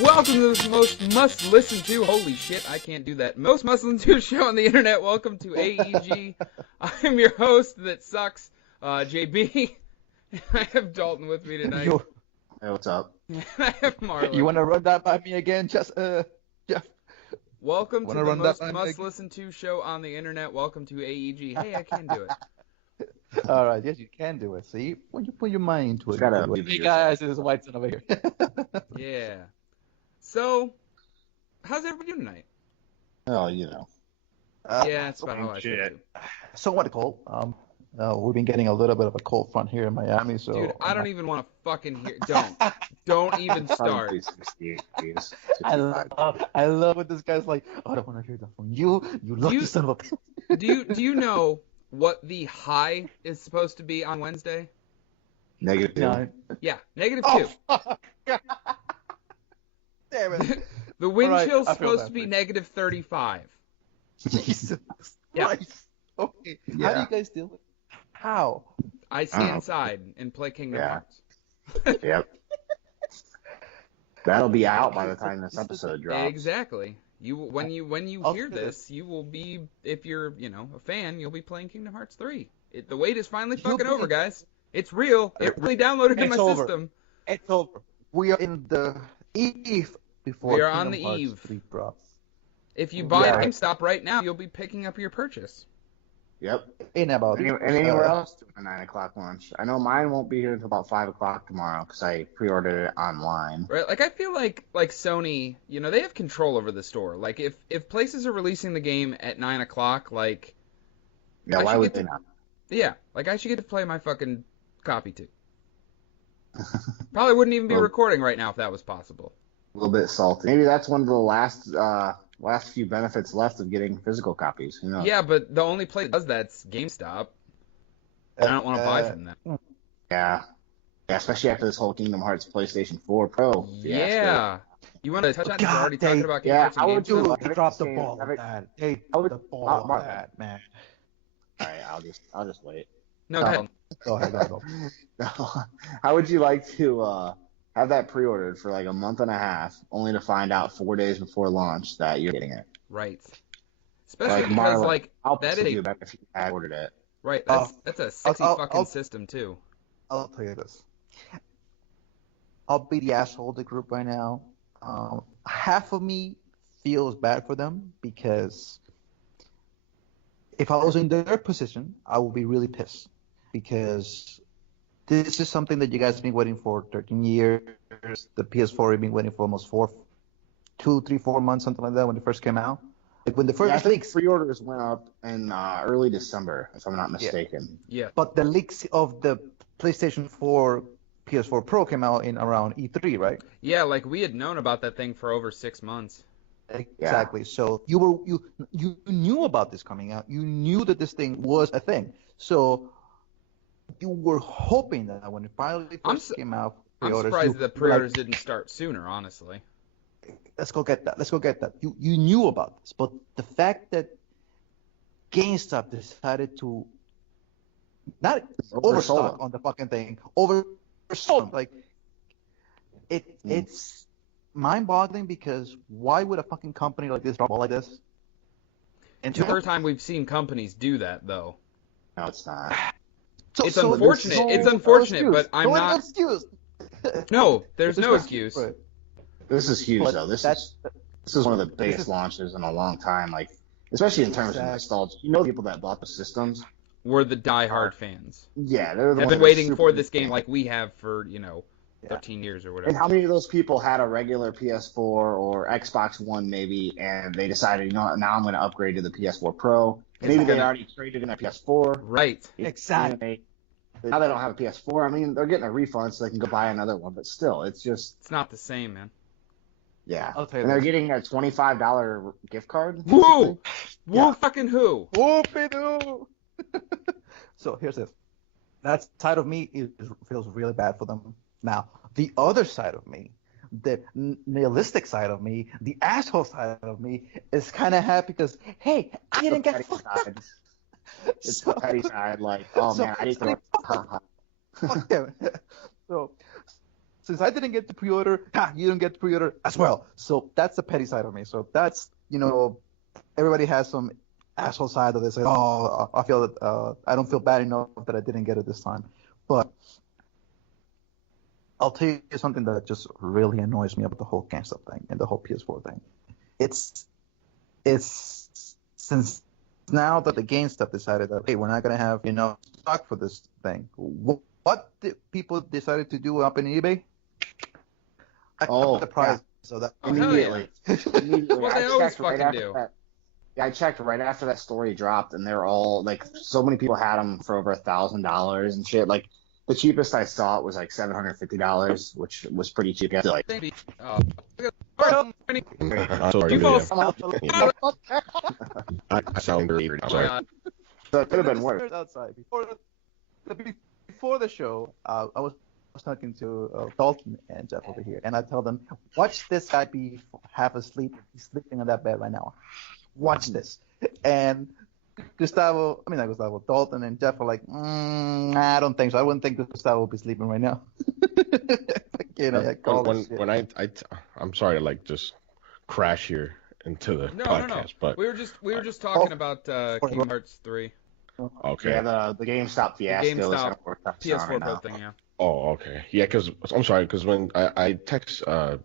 Welcome to the most must-listen to, holy shit, I can't do that, most must-listen to show on the internet. Welcome to AEG. I'm your host that sucks, JB. I have Dalton with me tonight. Hey, what's up? I have Marlon. You want to run that by me again, Jeff? Welcome to the most must-listen to show on the internet. Welcome to AEG. Hey, I can do it. All right, yes, you can do it. See, when you put your mind into it. Hey guys, this is Whiteson over here. Yeah. So, how's everybody doing tonight? Oh, you know. Yeah, that's about how I feel too. Somewhat cold. We've been getting a little bit of a cold front here in Miami, so. Dude, I don't even want to fucking hear. Don't even start. I love what this guy's like. Oh, I don't want to hear that from you. You lucky son of a. Do you know what the high is supposed to be on Wednesday? -2. Yeah, -2. Oh, damn it. The wind Right, chill's I feel supposed bad to be for you. -35. Jesus Yeah. Christ. Okay. Yeah. How do you guys deal with it? How? I stay inside and play Kingdom Hearts. Yep. That'll be out by the time this episode drops. Exactly. When you hear this, you will be, if you're a fan, you'll be playing Kingdom Hearts 3. The wait is finally fucking over, guys. It's real. It really downloaded in my system. It's over. We are in the eve before we are on Kingdom the Hearts eve. 3 drops. If you buy Yeah. GameStop right now, you'll be picking up your purchase. Yep. In about And anywhere else to a 9 o'clock lunch. I know mine won't be here until about 5 o'clock tomorrow because I pre-ordered it online. Right, like I feel like Sony, they have control over the store. Like if places are releasing the game at 9 o'clock, like Yeah, why would they not? Yeah, like I should get to play my fucking copy too. Probably wouldn't even be recording right now if that was possible. A little bit salty. Maybe that's one of the last few benefits left of getting physical copies. Who knows? Yeah, but the only place that does that's GameStop. And I don't want to buy from them. Yeah, especially after this whole Kingdom Hearts PlayStation 4 Pro. Yeah. You want to touch on it? We're already talking about Kingdom Hearts I would and do GameStop. Drop the ball on that. Hey, I would the ball on that, man. All right, I'll just wait. No, go ahead. Go ahead. How would you like to have that pre-ordered for like a month and a half, only to find out 4 days before launch that you're getting it? Right. Especially because Marlon, I'll that pay is you back if you had ordered it. right. That's a sexy fucking system too. I'll tell you this. I'll be the asshole of the group right now. Half of me feels bad for them because if I was in their position, I would be really pissed because this is something that you guys have been waiting for 13 years. The PS4 have been waiting for almost 2, 3, 4 months, something like that when it first came out. Like when the first I think leaks, pre-orders went up in early December, if I'm not mistaken. Yeah. but the leaks of the PlayStation 4 PS4 Pro came out in around E3, right? Yeah, like we had known about that thing for over 6 months. Exactly. So you knew about this coming out. You knew that this thing was a thing. So you were hoping that when it finally first came out, I'm surprised that pre-orders didn't start sooner, honestly. Let's go get that. You knew about this, but the fact that GameStop decided to not overstock on the fucking thing, oversold, like it's mind-boggling because why would a fucking company like this drop all like this? And the first time we've seen companies do that, though. No, it's not. It's unfortunate. It's unfortunate, but I'm not. Excuse. No, there's no excuse. This is huge, But though. This is one of the biggest launches in a long time. Like, especially in terms of nostalgia. You know, people that bought the systems We're the die-hard fans. Yeah, they're the have ones been waiting for this game like we have for 13 years or whatever. And how many of those people had a regular PS4 or Xbox One maybe, and they decided, now I'm going to upgrade to the PS4 Pro. Maybe they already traded in their PS4. Right. Exactly. Now they don't have a PS4. I mean, they're getting a refund so they can go buy another one, but still, it's not the same, man. Yeah. I'll tell you and they're getting a $25 gift card. Woo! Yeah. Woo fucking who? Whoopie-doo! So here's this. That side of me feels really bad for them. Now, the other side of me, the nihilistic side of me, the asshole side of me, is kind of happy because, hey, I didn't get fucked up. It's the petty side, like, oh man, I need to. Fuck them. So since I didn't get the pre-order, you don't get the pre-order as well. So that's the petty side of me. So that's, everybody has some asshole side of this. Like, oh, I feel that I don't feel bad enough that I didn't get it this time. But I'll tell you something that just really annoys me about the whole GameStop thing and the whole PS4 thing. It's since now that the GameStop decided that, hey, we're not going to have enough stock for this thing, what did people decided to do up in eBay? I cut the price so that immediately. What they always fucking do. Yeah, I checked right after that story dropped, and they're all like, so many people had them for over $1,000 and shit. Like, the cheapest I saw it was like $750, which was pretty cheap. I feel like. I sound weird. I'm sorry. So it could have been worse. Outside before the show, I was talking to Dalton and Jeff over here, and I tell them, watch this guy be half asleep. He's sleeping on that bed right now. Watch this. And Dalton and Jeff were like, I don't think so. I wouldn't think Gustavo would be sleeping right now. I'm sorry to like just crash here into the podcast, no. But we were just talking about Kingdom Hearts 3. Okay. Yeah, the GameStop fiasco. The GameStop PS4 Pro thing, yeah. Oh, okay. Yeah, because I'm sorry, because when I text the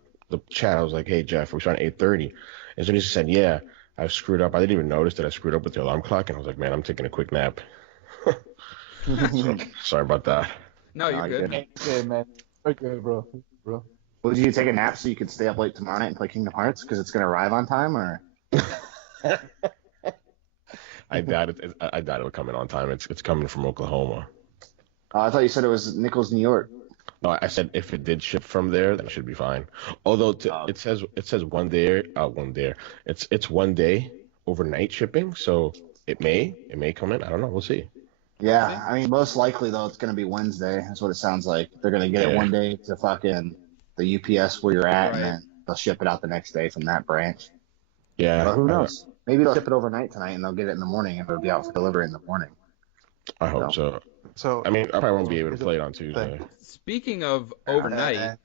chat, I was like, hey Jeff, we're starting at 8:30, and so he said, yeah, I screwed up. I didn't even notice that I screwed up with the alarm clock, and I was like, man, I'm taking a quick nap. So, sorry about that. No, you're good. Okay, man. Okay, bro. Well, did you take a nap so you could stay up late tomorrow night and play Kingdom Hearts because it's going to arrive on time, or? I doubt it. I doubt it'll come in on time. It's coming from Oklahoma. I thought you said it was Nichols, New York. No, I said if it did ship from there, then it should be fine. Although it says it's 1 day overnight shipping, so it may come in. I don't know. We'll see. Yeah, I mean, most likely though, it's going to be Wednesday. That's what it sounds like. They're going to get it one day to fucking the UPS where you're at, and then they'll ship it out the next day from that branch. Yeah. But who knows? Maybe they'll ship it overnight tonight, and they'll get it in the morning, and it'll be out for delivery in the morning. I hope so. So I mean, I probably won't be able to play it on Tuesday. Speaking of overnight,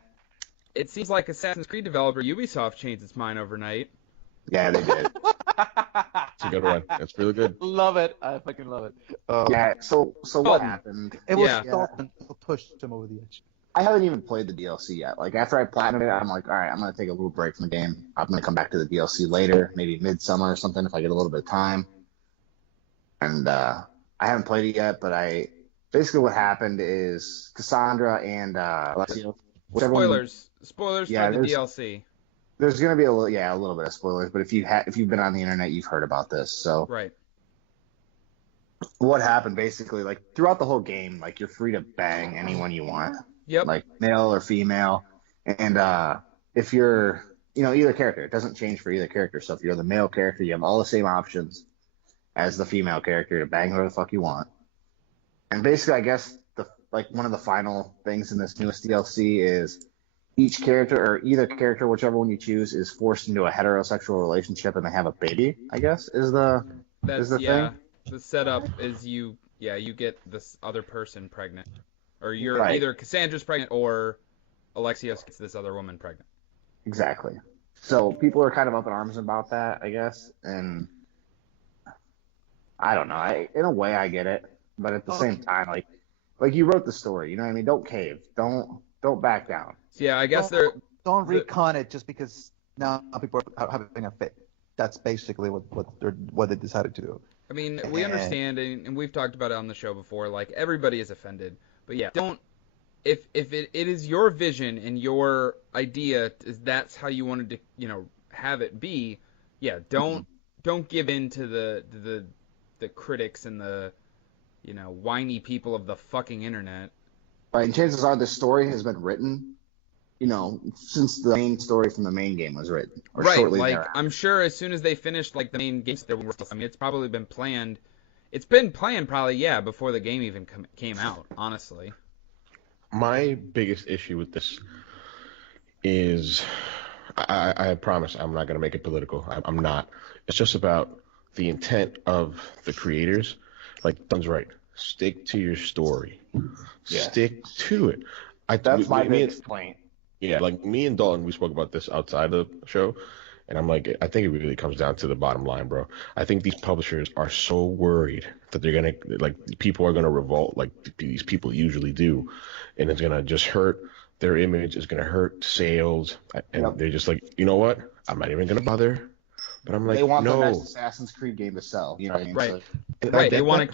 it seems like Assassin's Creed developer Ubisoft changed its mind overnight. Yeah, they did. It's a good one. It's really good. Love it. I fucking love it. Yeah. So what happened? It was Dalton who pushed him over the edge. I haven't even played the DLC yet. Like, after I platinumed it, I'm like, all right, I'm going to take a little break from the game. I'm going to come back to the DLC later, maybe midsummer or something if I get a little bit of time. And I haven't played it yet, but basically what happened is Cassandra and Alexio. Spoilers for the DLC. There's going to be a little bit of spoilers, but if you've been on the internet, you've heard about this. So right. What happened basically, like throughout the whole game, like you're free to bang anyone you want. Yep. Like male or female, and if you're, either character, it doesn't change for either character. So if you're the male character, you have all the same options as the female character to bang whoever the fuck you want. And basically, I guess one of the final things in this newest DLC is each character or either character, whichever one you choose, is forced into a heterosexual relationship and they have a baby. I guess is the thing. The setup is you get this other person pregnant. Or you're either Cassandra's pregnant or Alexios gets this other woman pregnant. Exactly. So people are kind of up in arms about that, I guess. And I don't know. In a way, I get it. But at the same time, like you wrote the story. You know what I mean? Don't cave. Don't back down. Yeah, I guess don't recon it just because now people are having a fit. That's basically what they decided to do. I mean, we understand, and we've talked about it on the show before. Like, everybody is offended. But yeah, don't. If it is your vision and your idea is that's how you wanted to have it be, yeah, don't give in to the critics and the whiny people of the fucking internet. Right, and chances are this story has been written, since the main story from the main game was written. Or right, shortly like thereafter. I'm sure as soon as they finished the main game, I mean, it's probably been planned. It's been planned probably, before the game even came out, honestly. My biggest issue with this is, I promise I'm not going to make it political. I'm not. It's just about the intent of the creators. Like, Don's right. Stick to your story. Yeah. Stick to it. That's my biggest complaint. Yeah, like me and Dalton, we spoke about this outside the show, and I'm like, I think it really comes down to the bottom line, bro. I think these publishers are so worried that they're gonna like people are gonna revolt like these people usually do, and it's gonna just hurt their image. It's gonna hurt sales, and Yep. they're just like, you know what? I'm not even gonna bother. But I'm They like, want their next no. Assassin's Creed game to sell. You know what I mean? Right. So, Right. They That- want to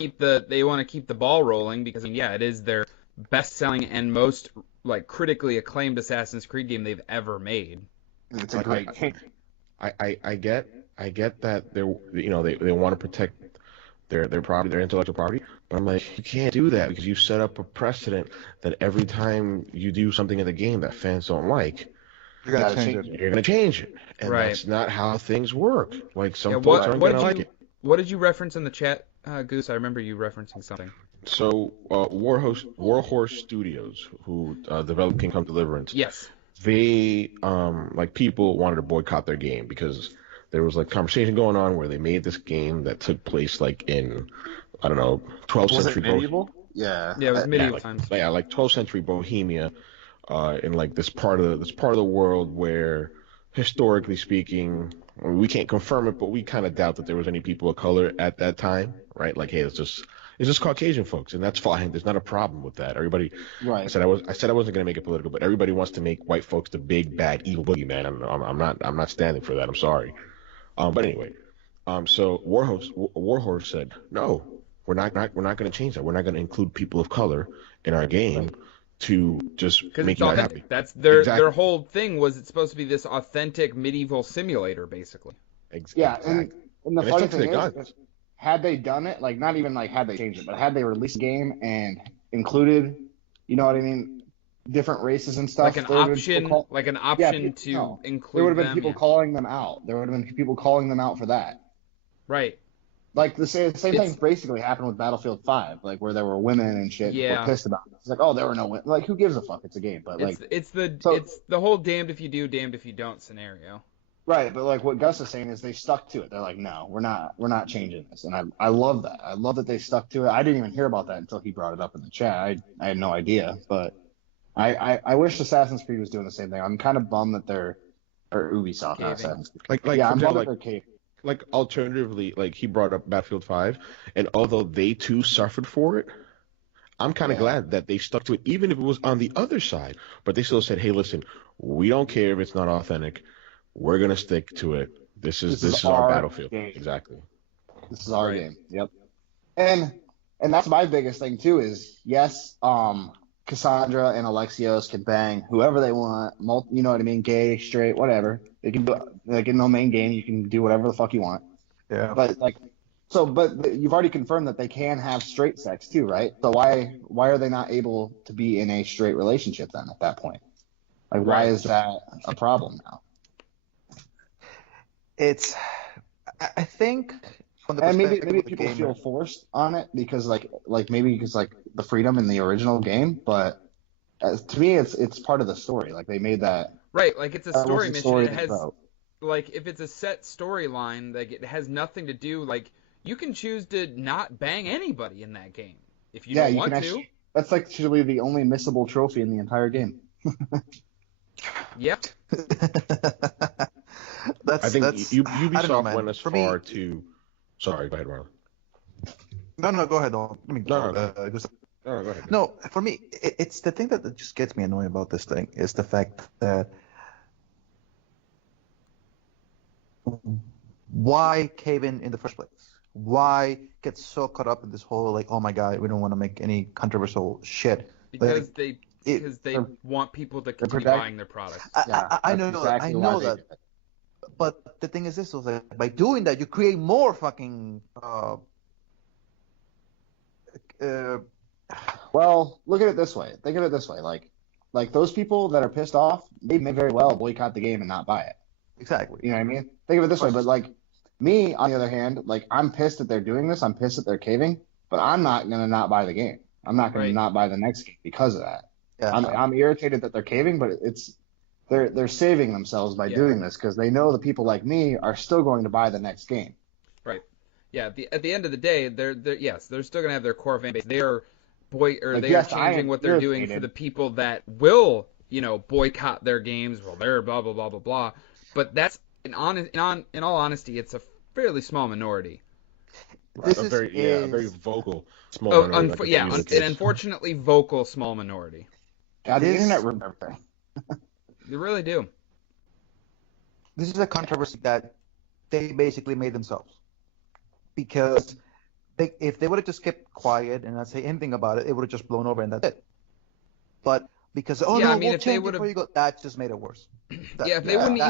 keep the ball rolling because I mean, yeah, it is their best-selling and most like critically acclaimed Assassin's Creed game they've ever made. it's a Like, great game. I get that they want to protect their property, their intellectual property, but I'm like, you can't do that because you set up a precedent that every time you do something in the game that fans don't like, You gotta Gotta change change it. you're gonna change it, and Right. that's not how things work. Like some Yeah, folks aren't what gonna did like you it. what did you reference in the chat, Goose? I remember you referencing something. So Warhorse Studios, who developed Kingdom Deliverance, Yes. they like people wanted to boycott their game because there was like conversation going on where they made this game that took place like in, I don't know, 12th Was it century medieval? Yeah. Yeah, it was medieval like, times. yeah, like 12th century Bohemia, in like this part of the world where, historically speaking, I mean, we can't confirm it, but we kind of doubt that there was any people of color at that time, right? Like, hey, it's just Caucasian folks, and that's fine. There's not a problem with that. Everybody, Right. I said I wasn't gonna make it political, but everybody wants to make white folks the big bad evil boogeyman. I'm not standing for that. I'm sorry. But anyway, so Warhorse said, no, we're not going to change that. We're not going to include people of color in our game to just Because make it's you not authentic. happy. That's their Exactly. whole thing was it's supposed to be this authentic medieval simulator, basically. Yeah, Exactly. and the And they funny stuck to thing their is, guns. had they done it, like not even like had they changed it, but had they released a game and included, you know what I mean, different races and stuff, Like an there would've been option, people call- like an yeah, option people, to no. There include would have been them. people Yeah. calling them out. There would have been people calling them out for that. Right. Like the same It's- thing basically happened with Battlefield 5, like where there were women and shit who Yeah. were pissed about it. It's like, oh, there were no women. Like, who gives a fuck? It's a game, but like, It's so- the whole damned if you do, damned if you don't scenario. right. But like what Gus is saying is they stuck to it. They're like, no, we're not changing this, and I love that. I love that they stuck to it. I didn't even hear about that until he brought it up in the chat. I had no idea, but I wish Assassin's Creed was doing the same thing. I'm kind of bummed that they're or Ubisoft, not Caving. Assassin's Creed. Like Yeah, for I'm example, bummed that they're caving. like alternatively, like he brought up Battlefield 5, and although they too suffered for it, I'm kind of Yeah. glad that they stuck to it, even if it was on the other side. But they still said, hey, listen, we don't care if it's not authentic. We're gonna stick to it. This is our Battlefield. game. Exactly. This is our Right. game. Yep. And that's my biggest thing too is yes, Cassandra and Alexios can bang whoever they want, you know what I mean, gay, straight, whatever. They can do it. Like in the main game, you can do whatever the fuck you want. Yeah. But like, but you've already confirmed that they can have straight sex too, right? So why are they not able to be in a straight relationship then at that point? Like, why Right. is that a problem now? I think from the And maybe perspective of the people gamer, feel forced on it because maybe because the freedom in the original game, but to me it's part of the story. Like they made that. Right. Like it's a That was story the mission. story It they has wrote. like if it's a set storyline, like it has nothing to do. Like you can choose to not bang anybody in that game if you Yeah, don't you want can to. actually. That's like actually the only missable trophy in the entire game. Yep. I think I don't know, Ubisoft man. went as For me- far to. Sorry, go ahead, Marlon. No, go ahead. Let me No, go. go ahead. No, for me, it's the thing that just gets me annoyed about this thing is the fact that why cave in the first place? Why get so caught up in this whole like, oh my god, we don't want to make any controversial shit? Because Like, they want people to continue protect- buying their products. Yeah, I that's know exactly I why know they that. did it. But the thing is this, was like, by doing that, you create more fucking. Well, look at it this way. Think of it this way. Like those people that are pissed off, they may very well boycott the game and not buy it. Exactly. You know what I mean? Think of it this way. But like me, on the other hand, like I'm pissed that they're doing this. I'm pissed that they're caving. But I'm not gonna not buy the game. I'm not gonna Right. not buy the next game because of that. Yeah. I'm irritated that they're caving, but they're saving themselves by Yeah. doing this because they know the people like me are still going to buy the next game. Right. Yeah. At the end of the day, they're still gonna have their core fan base. They are Like, they yes, are I changing am what they're doing for irritated. the people that will boycott their games. Well, they're blah blah blah blah blah. But that's in all honesty, it's a fairly small minority. This a very vocal small Oh, minority. Like a few an kids. unfortunately vocal small minority. God, the This- internet ruined everything. They really do. This is a controversy that they basically made themselves, because if they would have just kept quiet and not say anything about it, it would have just blown over and that's it. But because Yeah, no, I mean, we'll if they change it would've- before you go, that just made it worse. Yeah, if they wouldn't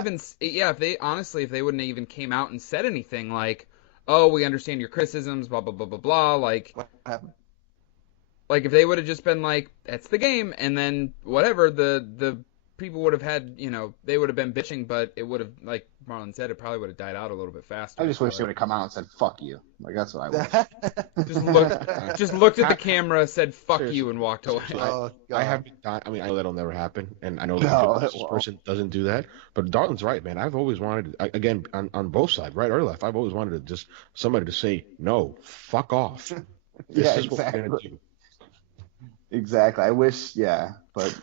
even came out and said anything like, "Oh, we understand your criticisms," blah blah blah blah blah, like What happened? if they would have just been like, "That's the game," and then whatever, the people would have had, they would have been bitching, but it would have, like Marlon said, it probably would have died out a little bit faster. I just wish they would have come out and said "fuck you." Like that's what I wish. Just looked at the camera, said "fuck Seriously. you," and walked away. Oh, God. I haven't done. I mean, I know that'll never happen, and I know No, this it won't. person doesn't do that. But Darwin's right, man. I've always wanted, again, on both sides, right or left. I've always wanted to just somebody to say, "No, fuck off." This Yeah, is what we're gonna exactly. do. Exactly. I wish, yeah, but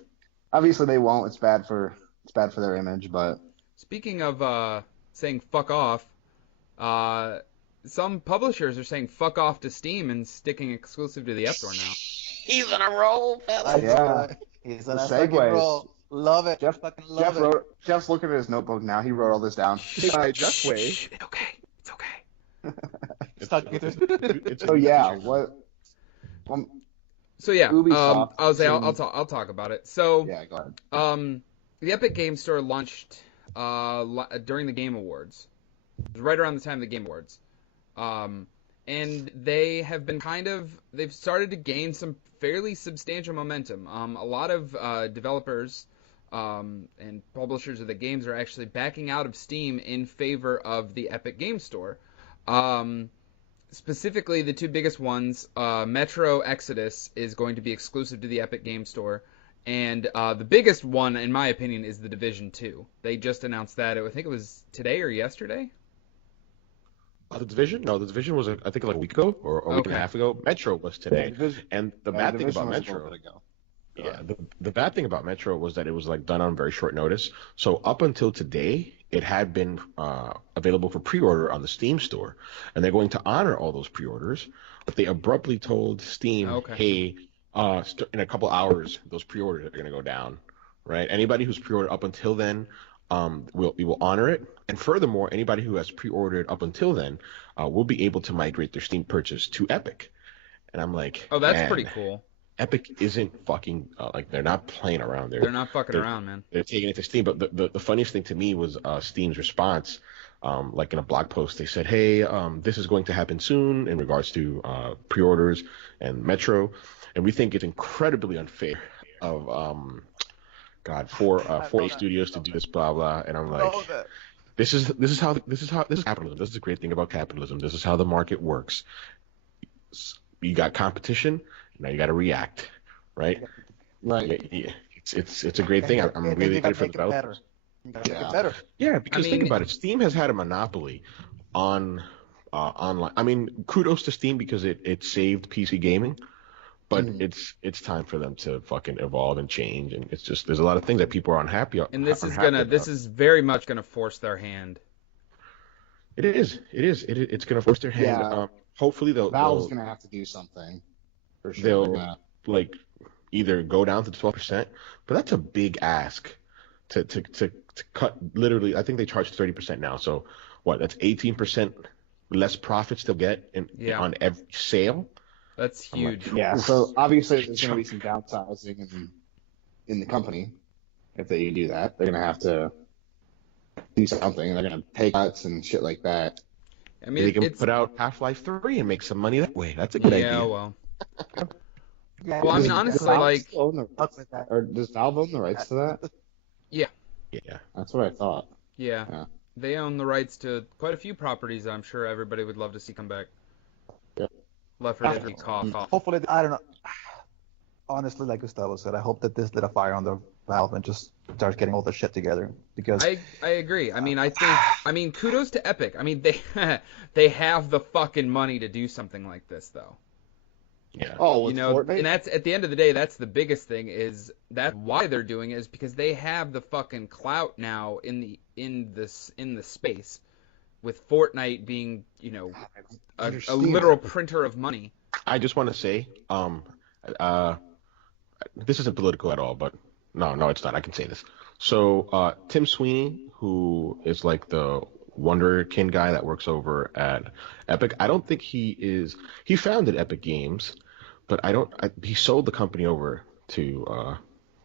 obviously they won't. It's bad for their image, but Speaking of saying "fuck off," some publishers are saying "fuck off" to Steam and sticking exclusive to the App Store now. He's on a roll, fella. Yeah. He's on The a fucking segues. roll. Love it. Jeff Fucking love it. Jeff's looking at his notebook now. He wrote all this down. Jeff Way. Shh, it's okay. It's okay. Stuck with it. It's So yeah, what? Well, So yeah, Ubisoft I'll talk about it. So yeah, go ahead. the Epic Game Store launched during the Game Awards. It was right around the time of the Game Awards. And they have been they've started to gain some fairly substantial momentum. A lot of developers and publishers of the games are actually backing out of Steam in favor of the Epic Game Store. Specifically, the two biggest ones, Metro Exodus is going to be exclusive to the Epic Game Store, and the biggest one, in my opinion, is The Division 2. They just announced that. I think it was today or yesterday. The Division? No, the Division was, I think, like a week ago or a week and a half ago. Metro was today. And the bad thing about Metro, the bad thing about Metro was that it was like done on very short notice. So up until today, it had been available for pre-order on the Steam store, and they're going to honor all those pre-orders. But they abruptly told Steam, "Hey, in a couple hours, those pre-orders are going to go down." Right? Anybody who's pre-ordered up until then, we will honor it. And furthermore, anybody who has pre-ordered up until then will be able to migrate their Steam purchase to Epic. And I'm like, Oh, that's man, pretty cool. Epic isn't fucking like they're not playing around. They're not fucking around, man. They're taking it to Steam. But the funniest thing to me was Steam's response. Like in a blog post, they said, "Hey, this is going to happen soon in regards to pre-orders and Metro, and we think it's incredibly unfair of for 4A Studios to do this, blah blah." And I'm like, this is capitalism. This is the great thing about capitalism. This is how the market works. You got competition. Now you got to react, right? Right. Yeah, it's a great thing. I'm really excited for the developers. You gotta make it better. Yeah, because I think mean- about it. Steam has had a monopoly on online. I mean, kudos to Steam because it saved PC gaming, but it's time for them to fucking evolve and change. And it's just there's a lot of things that people are unhappy. And this unhappy is about. very much gonna force their hand. It is. It's gonna force their hand. Yeah. Hopefully Valve's gonna have to do something. For sure. they'll like either go down to 12%, but that's a big ask to cut. Literally, I think they charge 30% now. So what? That's 18% less profits they'll get on every sale. That's huge. Yeah. So obviously there's gonna be some downsizing in the company if they do that. They're gonna have to do something. They're gonna pay cuts and shit like that. I mean, They can it's put out Half-Life 3 and make some money that way. That's a good idea. well. Yeah, Well, I mean, does honestly, Valve like, own the Fuck with that. or does Valve own the rights to that? Yeah. That's what I thought. yeah, Yeah. they own the rights to quite a few properties. I'm sure everybody would love to see come back. Yep. Left 4 Dead, cough. Hopefully, I don't know. Honestly, like Gustavo said, I hope that this lit a fire under Valve and just starts getting all the shit together. Because I agree. I mean, kudos to Epic. I mean, they they have the fucking money to do something like this, though. Yeah. Oh, You with know, Fortnite? and that's at the end of the day, that's the biggest thing is that why they're doing it is because they have the fucking clout now in the space with Fortnite being, you know, a Understand. literal printer of money. I just want to say, uh, this isn't political at all, but no, it's not. I can say this. So, Tim Sweeney, who is like the Wonderkin guy that works over at Epic, I don't think he is. He founded Epic Games, but he sold the company over to,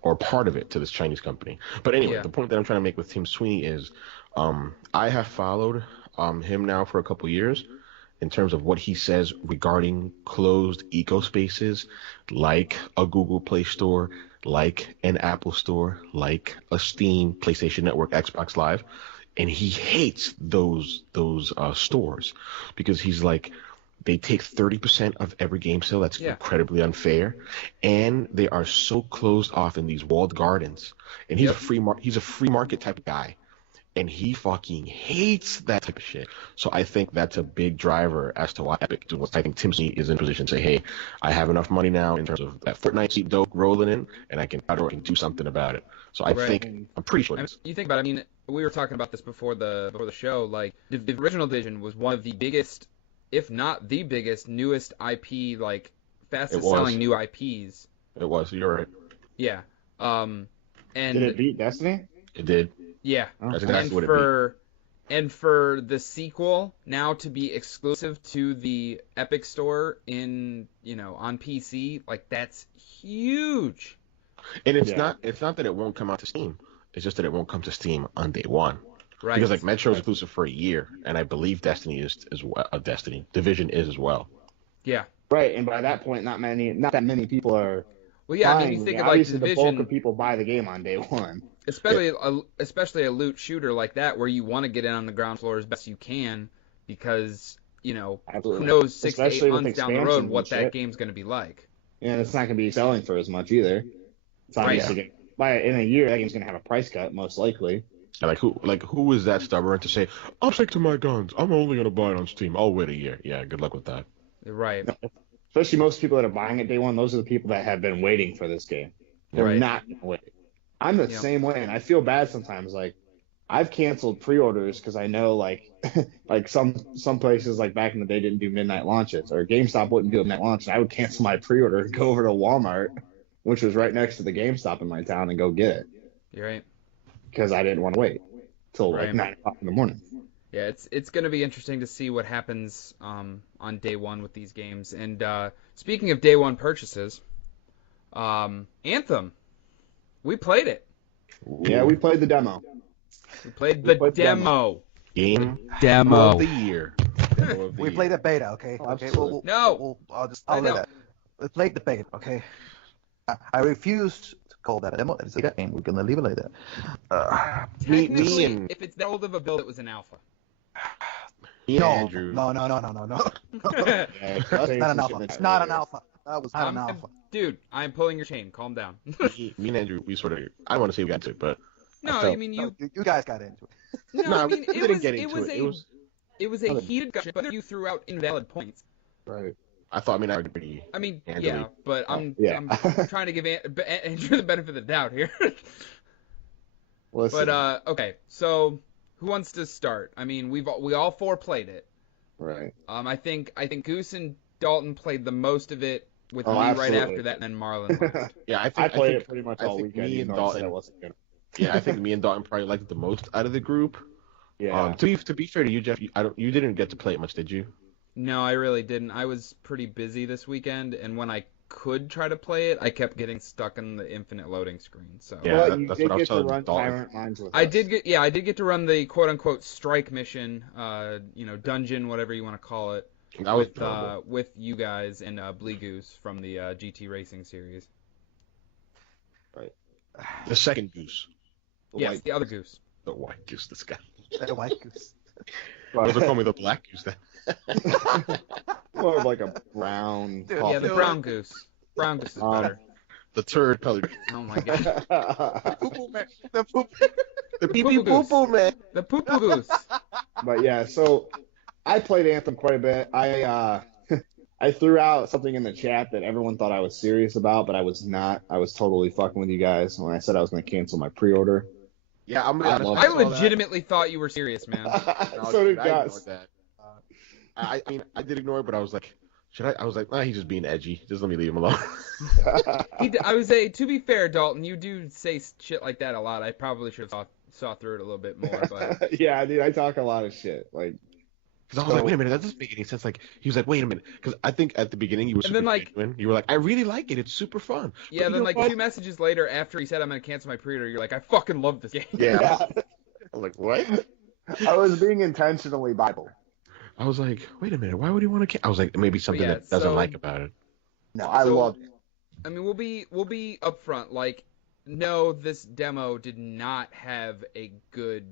or part of it to this Chinese company. But anyway, Yeah. the point that I'm trying to make with Tim Sweeney is, I have followed him now for a couple years in terms of what he says regarding closed ecospaces like a Google Play Store, like an Apple Store, like a Steam, PlayStation Network, Xbox Live. And he hates those stores because he's like, they take 30% of every game sale. That's Yeah. incredibly unfair. And they are so closed off in these walled gardens. And he's he's a free market type of guy. And he fucking hates that type of shit. So I think that's a big driver as to why Epic is what I think Tim Sweeney is in a position to say, hey, I have enough money now in terms of that Fortnite seat dope rolling in, and I can do something about it. So I think I'm pretty sure. You think about it, I mean, we were talking about this before the show. Like the original Division was one of the biggest, if not the biggest, newest IP, like fastest selling new IPs. It was. You're right. Yeah. And did it beat Destiny? It did. Yeah. That's exactly what it beat. And for the sequel now to be exclusive to the Epic Store in, you know, on PC, like that's huge. And it's not that it won't come out to Steam. It's just that it won't come to Steam on day one. Right. Because like Metro's exclusive for a year, and I believe Destiny is as well. Division is as well. Yeah. Right, and by that point, not that many people are. Well, yeah, I mean, you think of like Division. The bulk of people buy the game on day one. Especially a loot shooter like that, where you want to get in on the ground floor as best you can, because you know Absolutely. who knows 6 to 8 Especially with months down the road expansions what and that shit. game's going to be like. Yeah, and it's not going to be selling for as much either. It's obviously in a year that game's going to have a price cut most likely. Like who is that stubborn to say, I'll stick to my guns. I'm only gonna buy it on Steam. I'll wait a year. Yeah, good luck with that. Right. Especially most people that are buying it day one, those are the people that have been waiting for this game. They're not going to wait. I'm the same way, and I feel bad sometimes. Like, I've canceled pre-orders because I know, like, like some places, like back in the day, didn't do midnight launches, or GameStop wouldn't do a midnight launch. And I would cancel my pre-order and go over to Walmart, which was right next to the GameStop in my town, and go get it. You're right. Because I didn't want to wait till like 9 o'clock in the morning. Yeah, it's going to be interesting to see what happens on day one with these games. And speaking of day one purchases, Anthem, we played it. Yeah, we played the demo. We played the demo. Game Demo of the year. We played the beta, okay? Okay. I'll let that. We played the beta, okay? I refuse to call that a demo. It's a game. We're gonna leave it like that. Technically, if it's that old of a build, it was an alpha. Andrew. No. It's not an alpha. It's not an alpha. That was not an alpha. Dude, I'm pulling your chain. Calm down. Me and Andrew, we sort of. I don't want to say we got into it, but. No, I mean you. You guys got into it. No, I mean we didn't get into it. It was a heated discussion, but you threw out invalid points. Right. I thought, I would be. I mean, handily. yeah, but I'm trying to give Andrew the benefit of the doubt here. Listen. But okay, so who wants to start? I mean, we all four played it. Right. I think Goose and Dalton played the most of it with me absolutely. right after that, and then Marlon left. Yeah, I played it pretty much all weekend. Me and Dalton. Yeah, I think me and Dalton probably liked it the most out of the group. Yeah. To be fair to you, Jeff, you didn't get to play it much, did you? No, I really didn't. I was pretty busy this weekend, and when I could try to play it, I kept getting stuck in the infinite loading screen. So yeah, you that's did what I was get to telling run Dalton. Tyrant Lines with I us. did get to run the quote unquote strike mission, dungeon, whatever you want to call it, That was with you guys and Blee Goose from the GT Racing series. Right. the second Goose. Yes, the other Goose. The white Goose, this guy. The white goose. Those are calling me the black Goose then. More of like a brown. Dude, Yeah, the brown Goose. Brown Goose is better. The turd colored. Oh my god. Poo-poo man. The poop. The pee Poo-poo pee poo poo man. The poo-poo Goose. But yeah, so I played Anthem quite a bit. I I threw out something in the chat that everyone thought I was serious about, but I was not. I was totally fucking with you guys when I said I was going to cancel my pre-order. Yeah, I'm gonna be I honest. love I it. saw that. legitimately thought you were serious, man. No, So dude, did I ignored Gus. that. I mean, I did ignore it, but I was like, should I? I was like, nah, he's just being edgy. Just let me leave him alone. I would say, to be fair, Dalton, you do say shit like that a lot. I probably should have saw through it a little bit more, but Yeah, dude, I talk a lot of shit. Like, Because I was like, wait a minute, that doesn't make any sense. Like, he was like, wait a minute. Because I think at the beginning you were And then, super like- genuine. You were like, I really like it. It's super fun. yeah. But Then like what? 2 messages later, after he said I'm gonna cancel my pre-order, you're like, I fucking love this game. yeah, I'm like, what? I was being intentionally Bible. I was like, wait a minute, why would he want to? I was like, maybe something yeah, that doesn't so- like about it. No, I So- loved it. I mean, we'll be upfront. Like, no, this demo did not have a good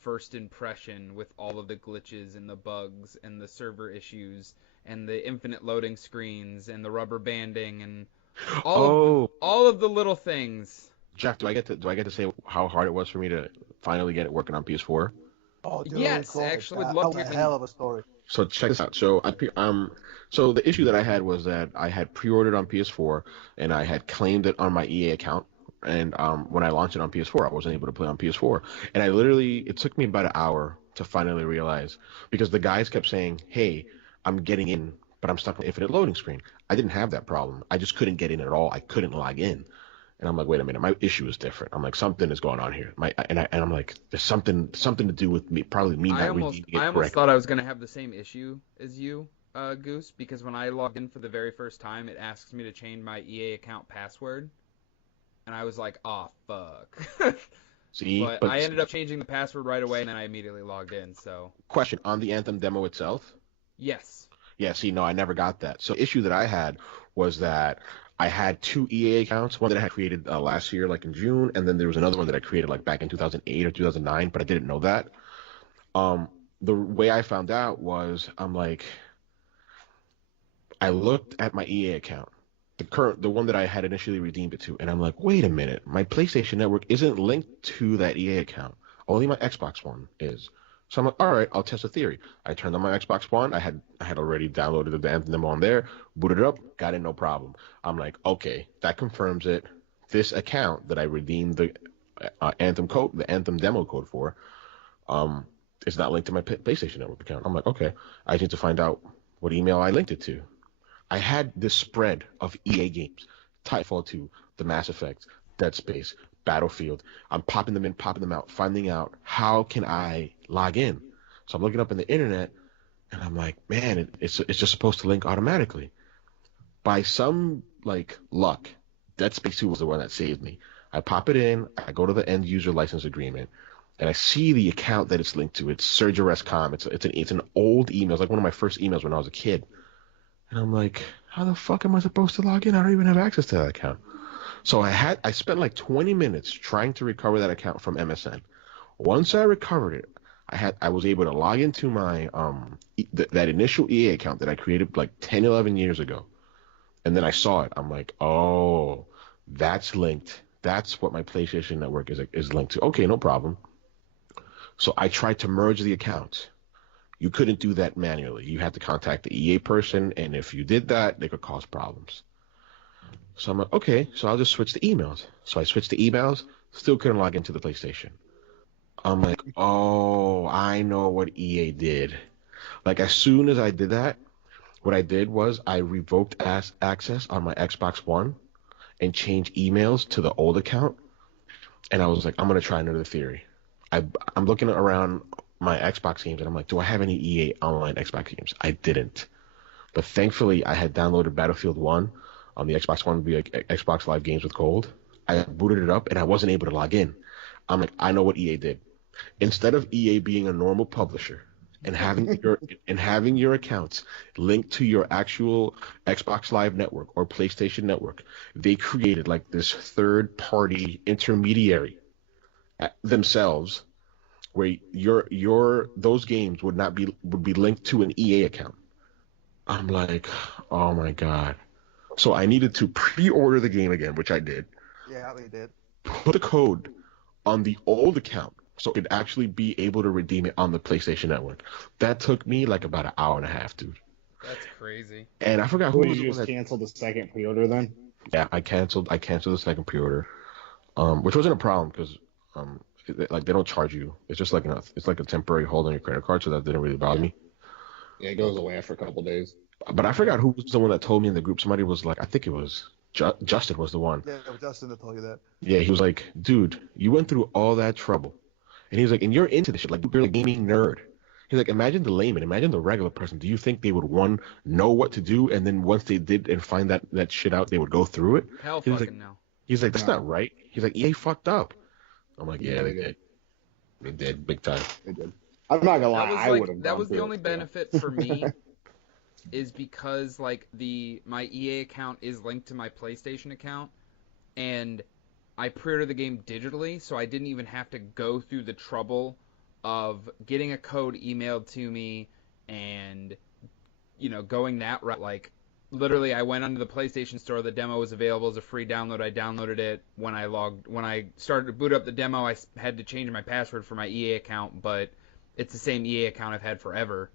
first impression with all of the glitches and the bugs and the server issues and the infinite loading screens and the rubber banding and all of the little things. Jeff, do I get to say how hard it was for me to finally get it working on PS4? Oh, dude, Yes, cool. actually, would That love was to a hear- hell of a story. So check this out. So so the issue that I had was that I had pre-ordered on PS4 and I had claimed it on my EA account. And when I launched it on PS4, I wasn't able to play on PS4. And it took me about an hour to finally realize, because the guys kept saying, hey, I'm getting in, but I'm stuck on infinite loading screen. I didn't have that problem. I just couldn't get in at all. I couldn't log in. And I'm like, wait a minute, my issue is different. I'm like, something is going on here. And I'm like, there's something to do with me, probably me not reading it I almost correctly. thought I was gonna have the same issue as you, Goose, because when I logged in for the very first time, it asks me to change my EA account password, and I was like, oh fuck. See, But I ended up changing the password right away, and then I immediately logged in. So question on the Anthem demo itself. yes. Yeah, see, no, I never got that. So the issue that I had was that I had 2 EA accounts, one that I had created last year, like in June, and then there was another one that I created like back in 2008 or 2009, but I didn't know that. The way I found out was I looked at my EA account, the one that I had initially redeemed it to, and I'm like, wait a minute, my PlayStation Network isn't linked to that EA account. Only my Xbox One is. So I'm like, all right, I'll test a theory. I turned on my Xbox One. I had already downloaded the Anthem demo on there, booted it up, got it, no problem. I'm like, okay, that confirms it. This account that I redeemed the Anthem demo code for, is not linked to my PlayStation Network account. I'm like, okay, I need to find out what email I linked it to. I had this spread of EA games, Titanfall 2, The Mass Effect, Dead Space, Battlefield. I'm popping them in, popping them out, finding out how can I log in. So I'm looking up in the internet, and I'm like, man, it's just supposed to link automatically. By some luck, Dead Space 2 was the one that saved me. I pop it in, I go to the end user license agreement, and I see the account that it's linked to. It's SurgeRS.com. It's an old email. It's like one of my first emails when I was a kid. And I'm like, how the fuck am I supposed to log in? I don't even have access to that account. So I spent like 20 minutes trying to recover that account from MSN. Once I recovered it, I was able to log into my that initial EA account that I created like 10, 11 years ago. And then I saw it. I'm like, oh, that's linked. That's what my PlayStation Network is linked to. Okay, no problem. So I tried to merge the accounts. You couldn't do that manually. You had to contact the EA person, and if you did that, they could cause problems. So I'm like, okay, so I'll just switch to emails. So I switched to emails, still couldn't log into the PlayStation. I'm like, oh, I know what EA did. Like, as soon as I did that, what I did was I revoked access on my Xbox One and changed emails to the old account. And I was like, I'm going to try another theory. I'm looking around my Xbox games, and I'm like, do I have any EA Online Xbox games? I didn't. But thankfully, I had downloaded Battlefield 1 on the Xbox One via Xbox Live Games with Gold. I booted it up, and I wasn't able to log in. I'm like, I know what EA did. Instead of EA being a normal publisher and having your accounts linked to your actual Xbox Live network or PlayStation network, they created like this third-party intermediary themselves, where those games would be linked to an EA account. I'm like, oh my god. So I needed to pre-order the game again, which I did. Yeah, we did. Put the code on the old account so it could actually be able to redeem it on the PlayStation Network. That took me like about an hour and a half, dude. That's crazy. And I forgot who Would was you the one just that. cancel the second pre-order then? Yeah, I canceled the second pre-order, which wasn't a problem because like they don't charge you. It's just like it's like a temporary hold on your credit card, so that didn't really bother me. Yeah, it goes away after a couple days. But I forgot who was the one that told me in the group. Somebody was like, I think it was Justin was the one. Yeah, it was Justin that told you that. Yeah, he was like, dude, you went through all that trouble. And he was like, and you're into this shit. Like, you're a gaming nerd. He's like, imagine the layman, imagine the regular person. Do you think they would, one, know what to do, and then once they did and find that shit out, they would go through it? Hell He was fucking like, no. He's like, that's not right. He's like, EA fucked up. I'm like, yeah, they did. did. They did, big time. They did. I'm not gonna lie, I would have. That was the only benefit for me, is because like my EA account is linked to my PlayStation account, and I pre-ordered the game digitally, so I didn't even have to go through the trouble of getting a code emailed to me and, going that route. Like, literally, I went onto the PlayStation Store, the demo was available as a free download, I downloaded it. When I started to boot up the demo, I had to change my password for my EA account, but it's the same EA account I've had forever.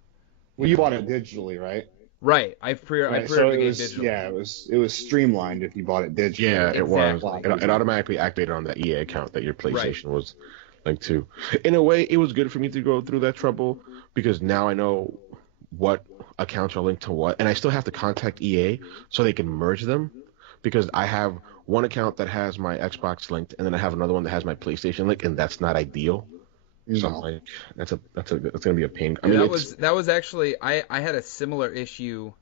Well, you bought it digitally, right? Right, I pre-ordered the game digitally. Yeah, it was streamlined if you bought it digitally. Yeah, it was. Exactly. It automatically activated on the EA account that your PlayStation was linked to. In a way, it was good for me to go through that trouble because now I know what accounts are linked to what, and I still have to contact EA so they can merge them because I have one account that has my Xbox linked, and then I have another one that has my PlayStation linked, and that's not ideal. So I'm like, that's gonna be a pain. I mean, that was actually I had a similar issue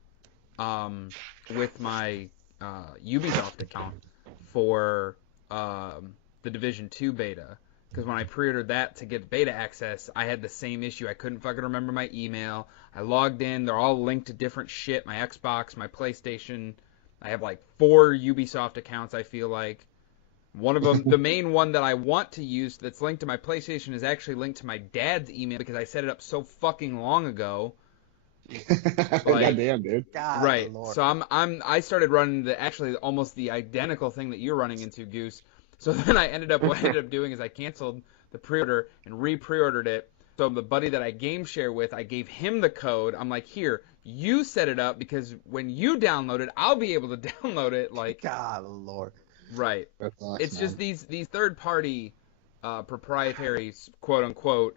with my Ubisoft account for the Division 2 beta, because when I pre-ordered that to get beta access, I had the same issue. I couldn't fucking remember my email. I logged in, they're all linked to different shit, my Xbox, my PlayStation. I have like 4 Ubisoft accounts, I feel like. One of them, the main one that I want to use that's linked to my PlayStation, is actually linked to my dad's email because I set it up so fucking long ago. Goddamn, dude. God, Right. Lord. So I started running actually almost the identical thing that you're running into, Goose. So then what I ended up doing is I canceled the pre-order and re-pre-ordered it. So the buddy that I game share with, I gave him the code. I'm like, here, you set it up because when you download it, I'll be able to download it. Like, God, Lord. right. That's awesome, It's just these third-party proprietary, quote-unquote,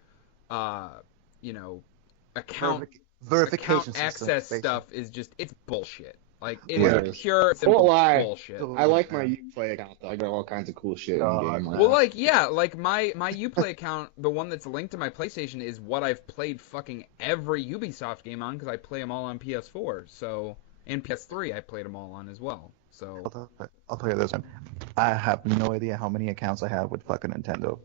account Verification access system, stuff is just, it's bullshit. Like, it Yeah. is pure, Won't simple lie. bullshit. I like my Uplay account though. I got all kinds of cool shit in game. Well, like, yeah, like my Uplay account, the one that's linked to my PlayStation, is what I've played fucking every Ubisoft game on because I play them all on PS4. So, and PS3, I played them all on as well. So, I'll tell you this one. I have no idea how many accounts I have with fucking Nintendo,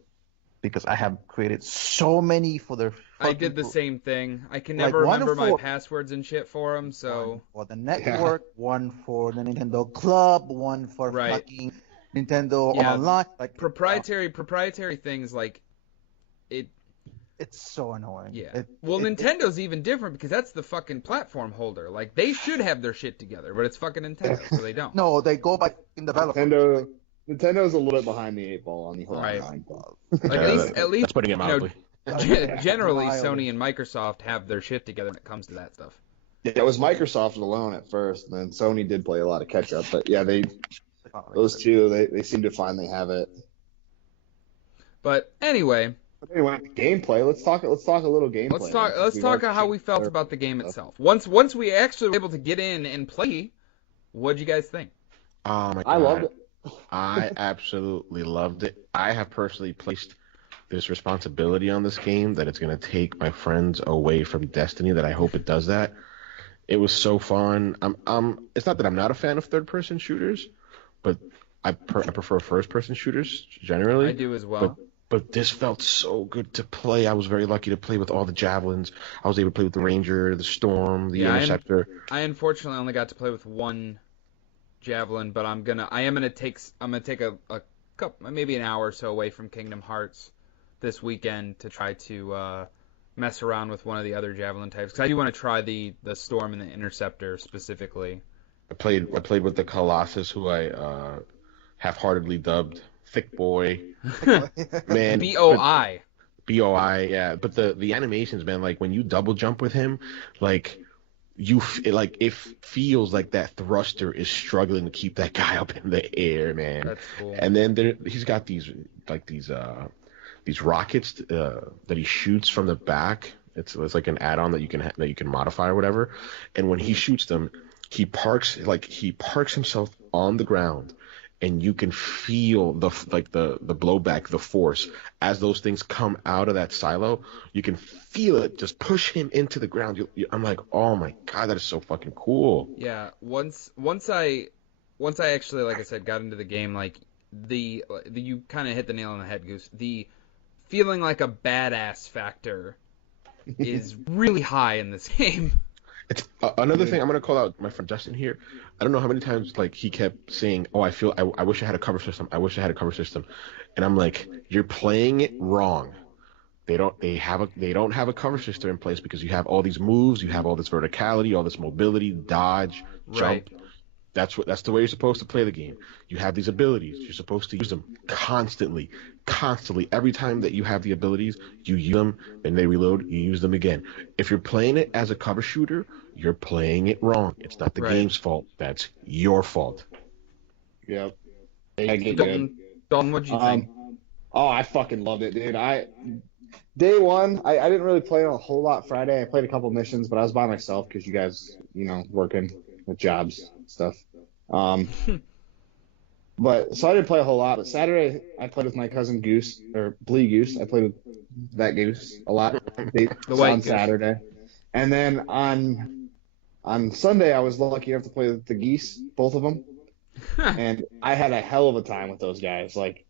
because I have created so many for their. I did the same thing. I can Like, never one remember my for- passwords and shit for them. So, One for the network, one for the Nintendo Club, one for Right. fucking Nintendo Yeah. Online. Like proprietary things like it. it's so annoying. Yeah. Well, Nintendo's even different because that's the fucking platform holder. Like, they should have their shit together, but it's fucking Nintendo, so they don't. No, they go by in development. Nintendo's a little bit behind the 8 ball on the whole Right. line. At least that's putting it mildly. generally, Mildly. Sony and Microsoft have their shit together when it comes to that stuff. Yeah, it was Microsoft alone at first, and then Sony did play a lot of catch up. But yeah, those two, they seem to finally have it. But anyway, But anyway, gameplay. Let's talk a little gameplay. let's talk how we felt about the game itself. Once we actually were able to get in and play, what'd you guys think? Oh my God. I loved it. I absolutely loved it. I have personally placed this responsibility on this game that it's going to take my friends away from Destiny, that I hope it does that. It was so fun. It's not that I'm not a fan of third-person shooters, but I prefer first-person shooters generally. I do as well. But this felt so good to play. I was very lucky to play with all the javelins. I was able to play with the Ranger, the Storm, the Interceptor. I unfortunately only got to play with one javelin, but I'm gonna take a couple, maybe an hour or so away from Kingdom Hearts this weekend to try to mess around with one of the other javelin types, because I do want to try the Storm and the Interceptor specifically. I played with the Colossus, who I half-heartedly dubbed Thick Boy. Man, BOI. BOI, yeah. But the animations, man, like when you double jump with him, like it feels like that thruster is struggling to keep that guy up in the air, man. That's cool. And then he's got these rockets that he shoots from the back. It's like an add-on that you can modify or whatever. And when he shoots them, he parks himself on the ground, and you can feel the blowback, the force as those things come out of that silo. You can feel it just push him into the ground. I'm like, oh my god, that is so fucking cool. Yeah, once I actually, like I said, got into the game, like the you kind of hit the nail on the head, Goose. The feeling like a badass factor is really high in this game. It's another thing I'm gonna call out my friend Justin here. I don't know how many times like he kept saying, "Oh, I wish I had a cover system. I wish I had a cover system," and I'm like, "You're playing it wrong. They don't have a cover system in place because you have all these moves, you have all this verticality, all this mobility, dodge, jump. Right. That's the way you're supposed to play the game. You have these abilities. You're supposed to use them constantly. Every time that you have the abilities, you use them, and they reload, you use them again. If you're playing it as a cover shooter, you're playing it wrong. It's not the game's fault. That's your fault." Yep. I get Dalton, what'd you think? Oh, I fucking loved it, dude. Day one, I didn't really play a whole lot Friday. I played a couple missions, but I was by myself because you guys, working with jobs and stuff. But so I didn't play a whole lot. But Saturday, I played with my cousin Goose, or Blee Goose. I played with that Goose a lot. The white on Goose. Saturday, and then on Sunday, I was lucky enough to play with the Geese, both of them, and I had a hell of a time with those guys. Like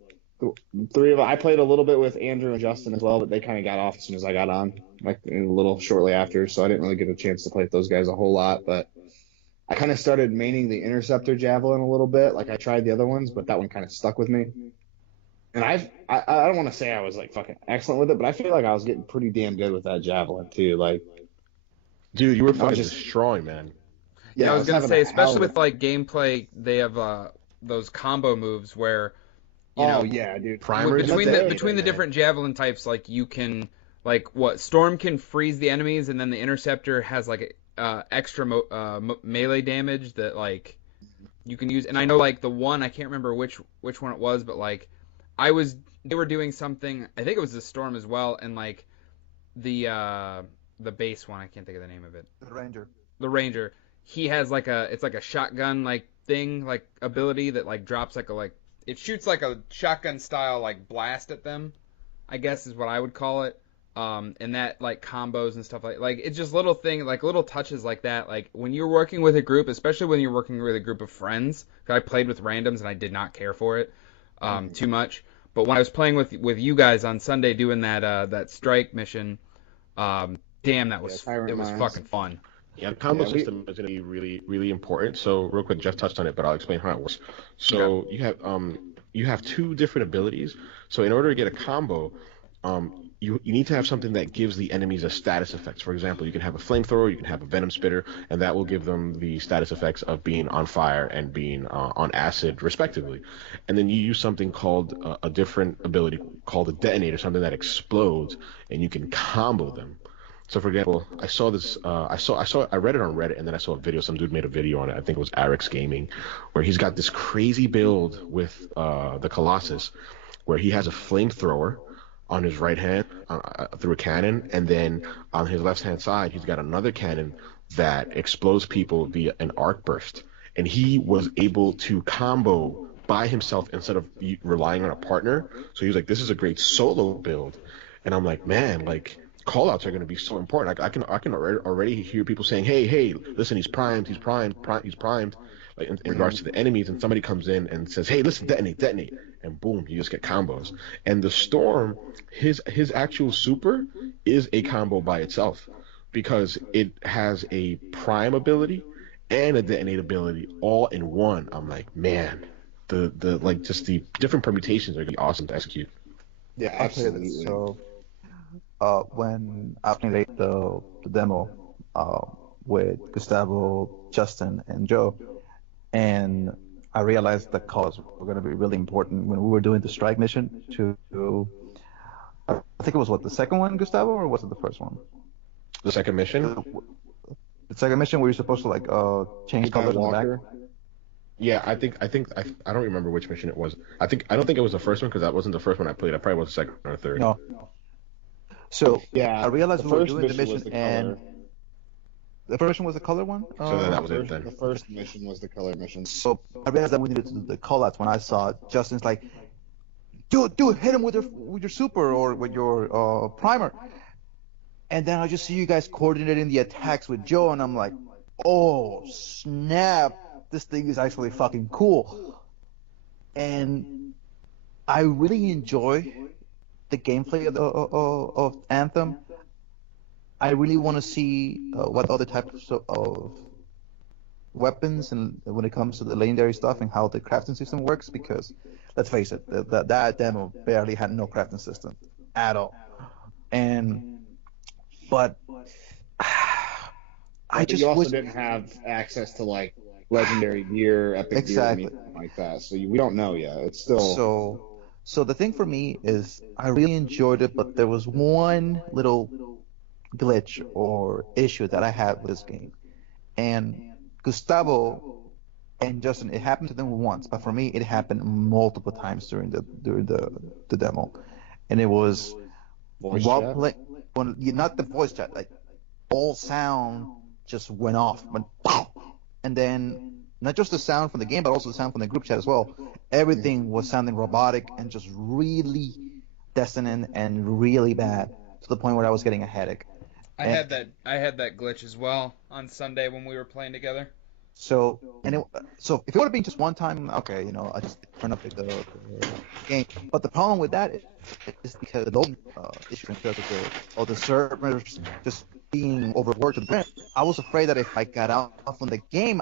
three of them, I played a little bit with Andrew and Justin as well, but they kind of got off as soon as I got on, like a little shortly after. So I didn't really get a chance to play with those guys a whole lot, but I kind of started maining the Interceptor Javelin a little bit. Like I tried the other ones, but that one kind of stuck with me. And I don't want to say I was like fucking excellent with it, but I feel like I was getting pretty damn good with that Javelin too. Like, dude, you were fucking destroying, man. Yeah, I was gonna having say, a especially hell of with like gameplay, they have those combo moves where yeah, dude. Primers between the different javelin types, like you can Storm can freeze the enemies, and then the Interceptor has like extra melee damage that like you can use. And I know like the one, I can't remember which one it was, but like they were doing something, I think it was the Storm as well, and like the base one, I can't think of the name of it. The Ranger. He has it's like a shotgun like thing, like ability that like drops it shoots like a shotgun style like blast at them, I guess is what I would call it. And that like combos and stuff like it's just little touches like that. Like when you're working with a group, especially when you're working with a group of friends, 'cause I played with randoms and I did not care for it too much. But when I was playing with you guys on Sunday doing that strike mission, damn, it was fucking fun. Yeah, the combo system is going to be really, really important. So real quick, Jeff touched on it, but I'll explain how it works. So you have two different abilities. So in order to get a combo, you need to have something that gives the enemies a status effect. For example, you can have a flamethrower, you can have a venom spitter, and that will give them the status effects of being on fire and being on acid, respectively. And then you use something called a different ability called a detonator, something that explodes, and you can combo them. So, for example, I saw this. I read it on Reddit, and then I saw a video. Some dude made a video on it. I think it was Arix Gaming, where he's got this crazy build with the Colossus, where he has a flamethrower on his right hand through a cannon, and then on his left hand side, he's got another cannon that explodes people via an arc burst. And he was able to combo by himself instead of relying on a partner. So he was like, "This is a great solo build," and I'm like, "Man, like." Callouts are going to be so important. I can already hear people saying, hey, listen, he's primed, like in regards to the enemies, and somebody comes in and says, hey, listen, detonate, and boom, you just get combos. And the Storm, his actual super is a combo by itself because it has a prime ability and a detonate ability all in one. I'm like, man, the just the different permutations are going to be awesome to execute. Yeah, absolutely. So. When I played the demo with Gustavo, Justin, and Joe, and I realized the calls were going to be really important when we were doing the strike mission I think it was the second one, Gustavo, or was it the first one? The second mission? It's like a mission where you're supposed to change colors on the back. Walker. Yeah, I don't remember which mission it was. I don't think it was the first one because that wasn't the first one I played. I probably was the second or third. No. So Yeah, I realized the we were first doing the mission was mission, the and color. the first one was the color one. So then that was it then. The first mission was the color mission. So I realized that we needed to do the callouts when I saw Justin's like, dude, hit him with your super or with your primer. And then I just see you guys coordinating the attacks with Joe, and I'm like, oh snap, this thing is actually fucking cool. And I really enjoy the gameplay of Anthem. I really want to see what other types of weapons and when it comes to the legendary stuff and how the crafting system works, because let's face it, that demo barely had no crafting system at all. But you also didn't have access to like legendary gear, epic gear, or anything like that. So we don't know yet. It's still. So the thing for me is I really enjoyed it, but there was one little glitch or issue that I had with this game, and Gustavo and Justin, it happened to them once, but for me it happened multiple times during the demo, and it was not the voice chat, like all sound just went off, and then not just the sound from the game, but also the sound from the group chat as well. Everything was sounding robotic and just really dissonant and really bad to the point where I was getting a headache. I had that glitch as well on Sunday when we were playing together. So if it would have been just one time, okay, I just turn up the game. But the problem with that is because the loading issue, because of the servers just being overworked to the point, I was afraid that if I got out from the game,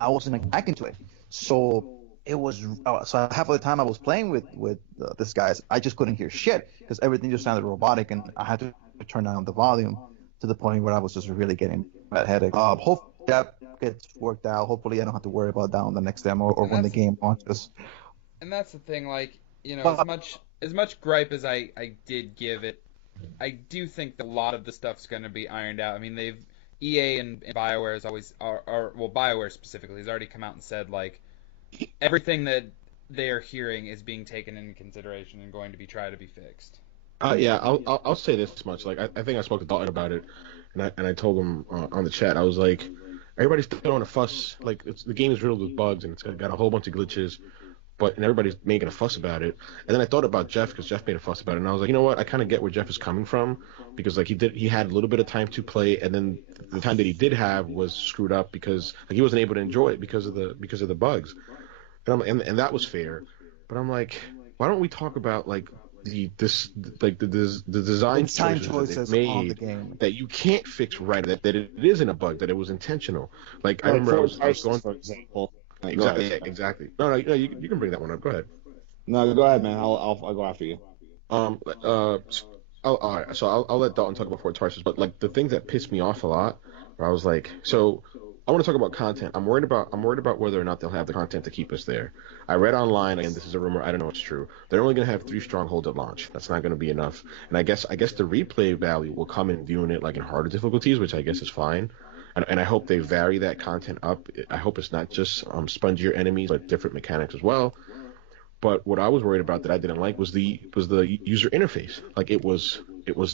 I wasn't like back into it. So it was so half of the time I was playing with this guys, I just couldn't hear shit because everything just sounded robotic, and I had to turn down the volume to the point where I was just really getting a headache. Hopefully that gets worked out. Hopefully I don't have to worry about that on the next demo or when the game launches. And that's the thing, as much gripe as I did give it, I do think that a lot of the stuff's going to be ironed out. I mean, EA and BioWare is always BioWare specifically has already come out and said like everything that they are hearing is being taken into consideration and going to be tried to be fixed. Yeah, I'll say this much. Like, I think I spoke to Dalton about it, and I told him on the chat. I was like, everybody's throwing a fuss. Like, the game is riddled with bugs, and it's got a whole bunch of glitches, and everybody's making a fuss about it. And then I thought about Jeff, because Jeff made a fuss about it, and I was like, you know what? I kind of get where Jeff is coming from, because like he had a little bit of time to play, and then the time that he did have was screwed up because like he wasn't able to enjoy it because of the bugs, and that was fair. But I'm like, why don't we talk about like the design choices that they made that you can't fix right, that it isn't a bug, that it was intentional. Like I remember I was going, for example. Exactly. No, you can bring that one up. Go ahead. No, go ahead, man. I'll go after you. All right. So I'll let Dalton talk about Fort Tarsus, but like the thing that pissed me off a lot, where I was like, so I want to talk about content. I'm worried about whether or not they'll have the content to keep us there. I read online, and this is a rumor, I don't know if it's true. They're only going to have 3 strongholds at launch. That's not going to be enough. And I guess the replay value will come in viewing it like in harder difficulties, which I guess is fine. And I hope they vary that content up. I hope it's not just spongier enemies, but different mechanics as well. But what I was worried about that I didn't like was the user interface. Like it was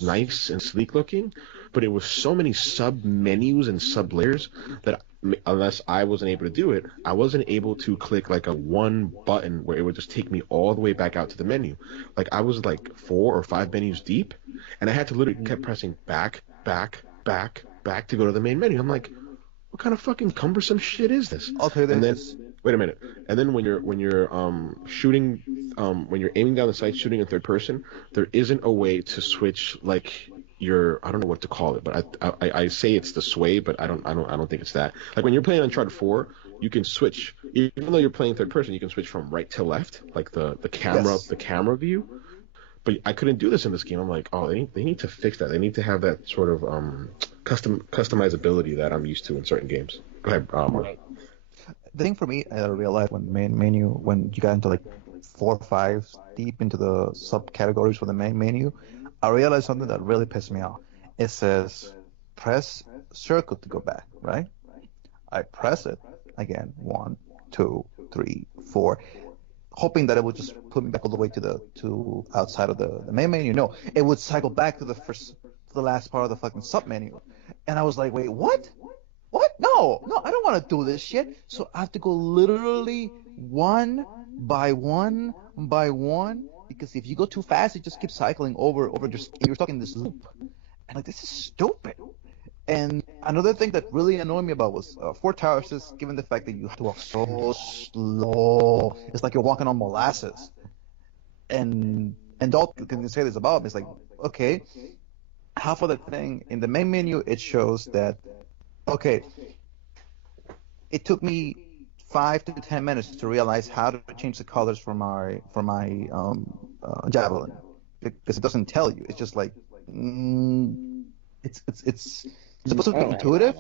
nice and sleek looking, but it was so many sub menus and sub layers that unless I wasn't able to do it, I wasn't able to click like a one button where it would just take me all the way back out to the menu. Like I was like 4 or 5 menus deep, and I had to literally keep pressing back to go to the main menu. I'm like, what kind of fucking cumbersome shit is this? Okay, and then wait a minute. And then when you're shooting, when you're aiming down the sight, shooting in third person, there isn't a way to switch like I don't know what to call it, but I say it's the sway, but I don't think it's that. Like when you're playing Uncharted 4, you can switch, even though you're playing third person, you can switch from right to left, like the camera view. But I couldn't do this in this game. I'm like, oh, they need to fix that. They need to have that sort of customizability that I'm used to in certain games. Go ahead, Mark. The thing for me, I realized when you got into like 4 or 5 deep into the subcategories for the main menu, I realized something that really pissed me off. It says press circle to go back, right? I press it again, 1, 2, 3, 4, hoping that it would just put me back all the way to outside of the main menu. No, it would cycle back to the last part of the fucking sub menu, and I was like, wait, what? What? No, I don't want to do this shit. So I have to go literally one by one by one, because if you go too fast, it just keeps cycling over. Just you're stuck in this loop, and like, this is stupid. And another thing that really annoyed me about was Four Towers, is given the fact that you have to walk so slow. It's like you're walking on molasses. And all you can say this about is like, okay, half of the thing in the main menu, it shows that, okay, it took me 5 to 10 minutes to realize how to change the colors for my javelin, because it doesn't tell you. It's just like, it's supposed to be intuitive.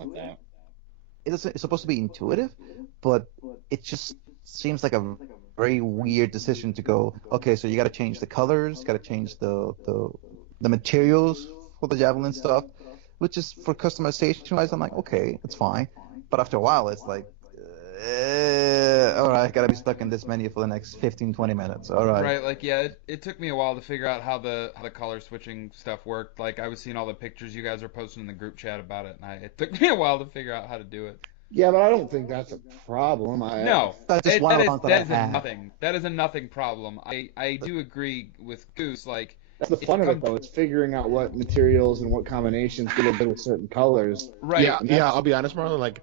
It's supposed to be intuitive, but it just seems like a very weird decision to go, okay, so you got to change the colors, got to change the materials for the javelin stuff, which is, for customization wise, I'm like, okay, it's fine. But after a while, it's like, all right, gotta be stuck in this menu for the next 15-20 minutes. All right. Right, like, yeah, it took me a while to figure out how the color switching stuff worked. Like, I was seeing all the pictures you guys are posting in the group chat about it, and it took me a while to figure out how to do it. Yeah, but I don't think that's a problem. No, That's just one of the ones that is I a have. nothing. That is a nothing problem. I do agree with Goose. Like, That's the fun of it, though. It's figuring out what materials and what combinations get a bit with certain colors. right. Yeah. I'll be honest, Marlon. Like,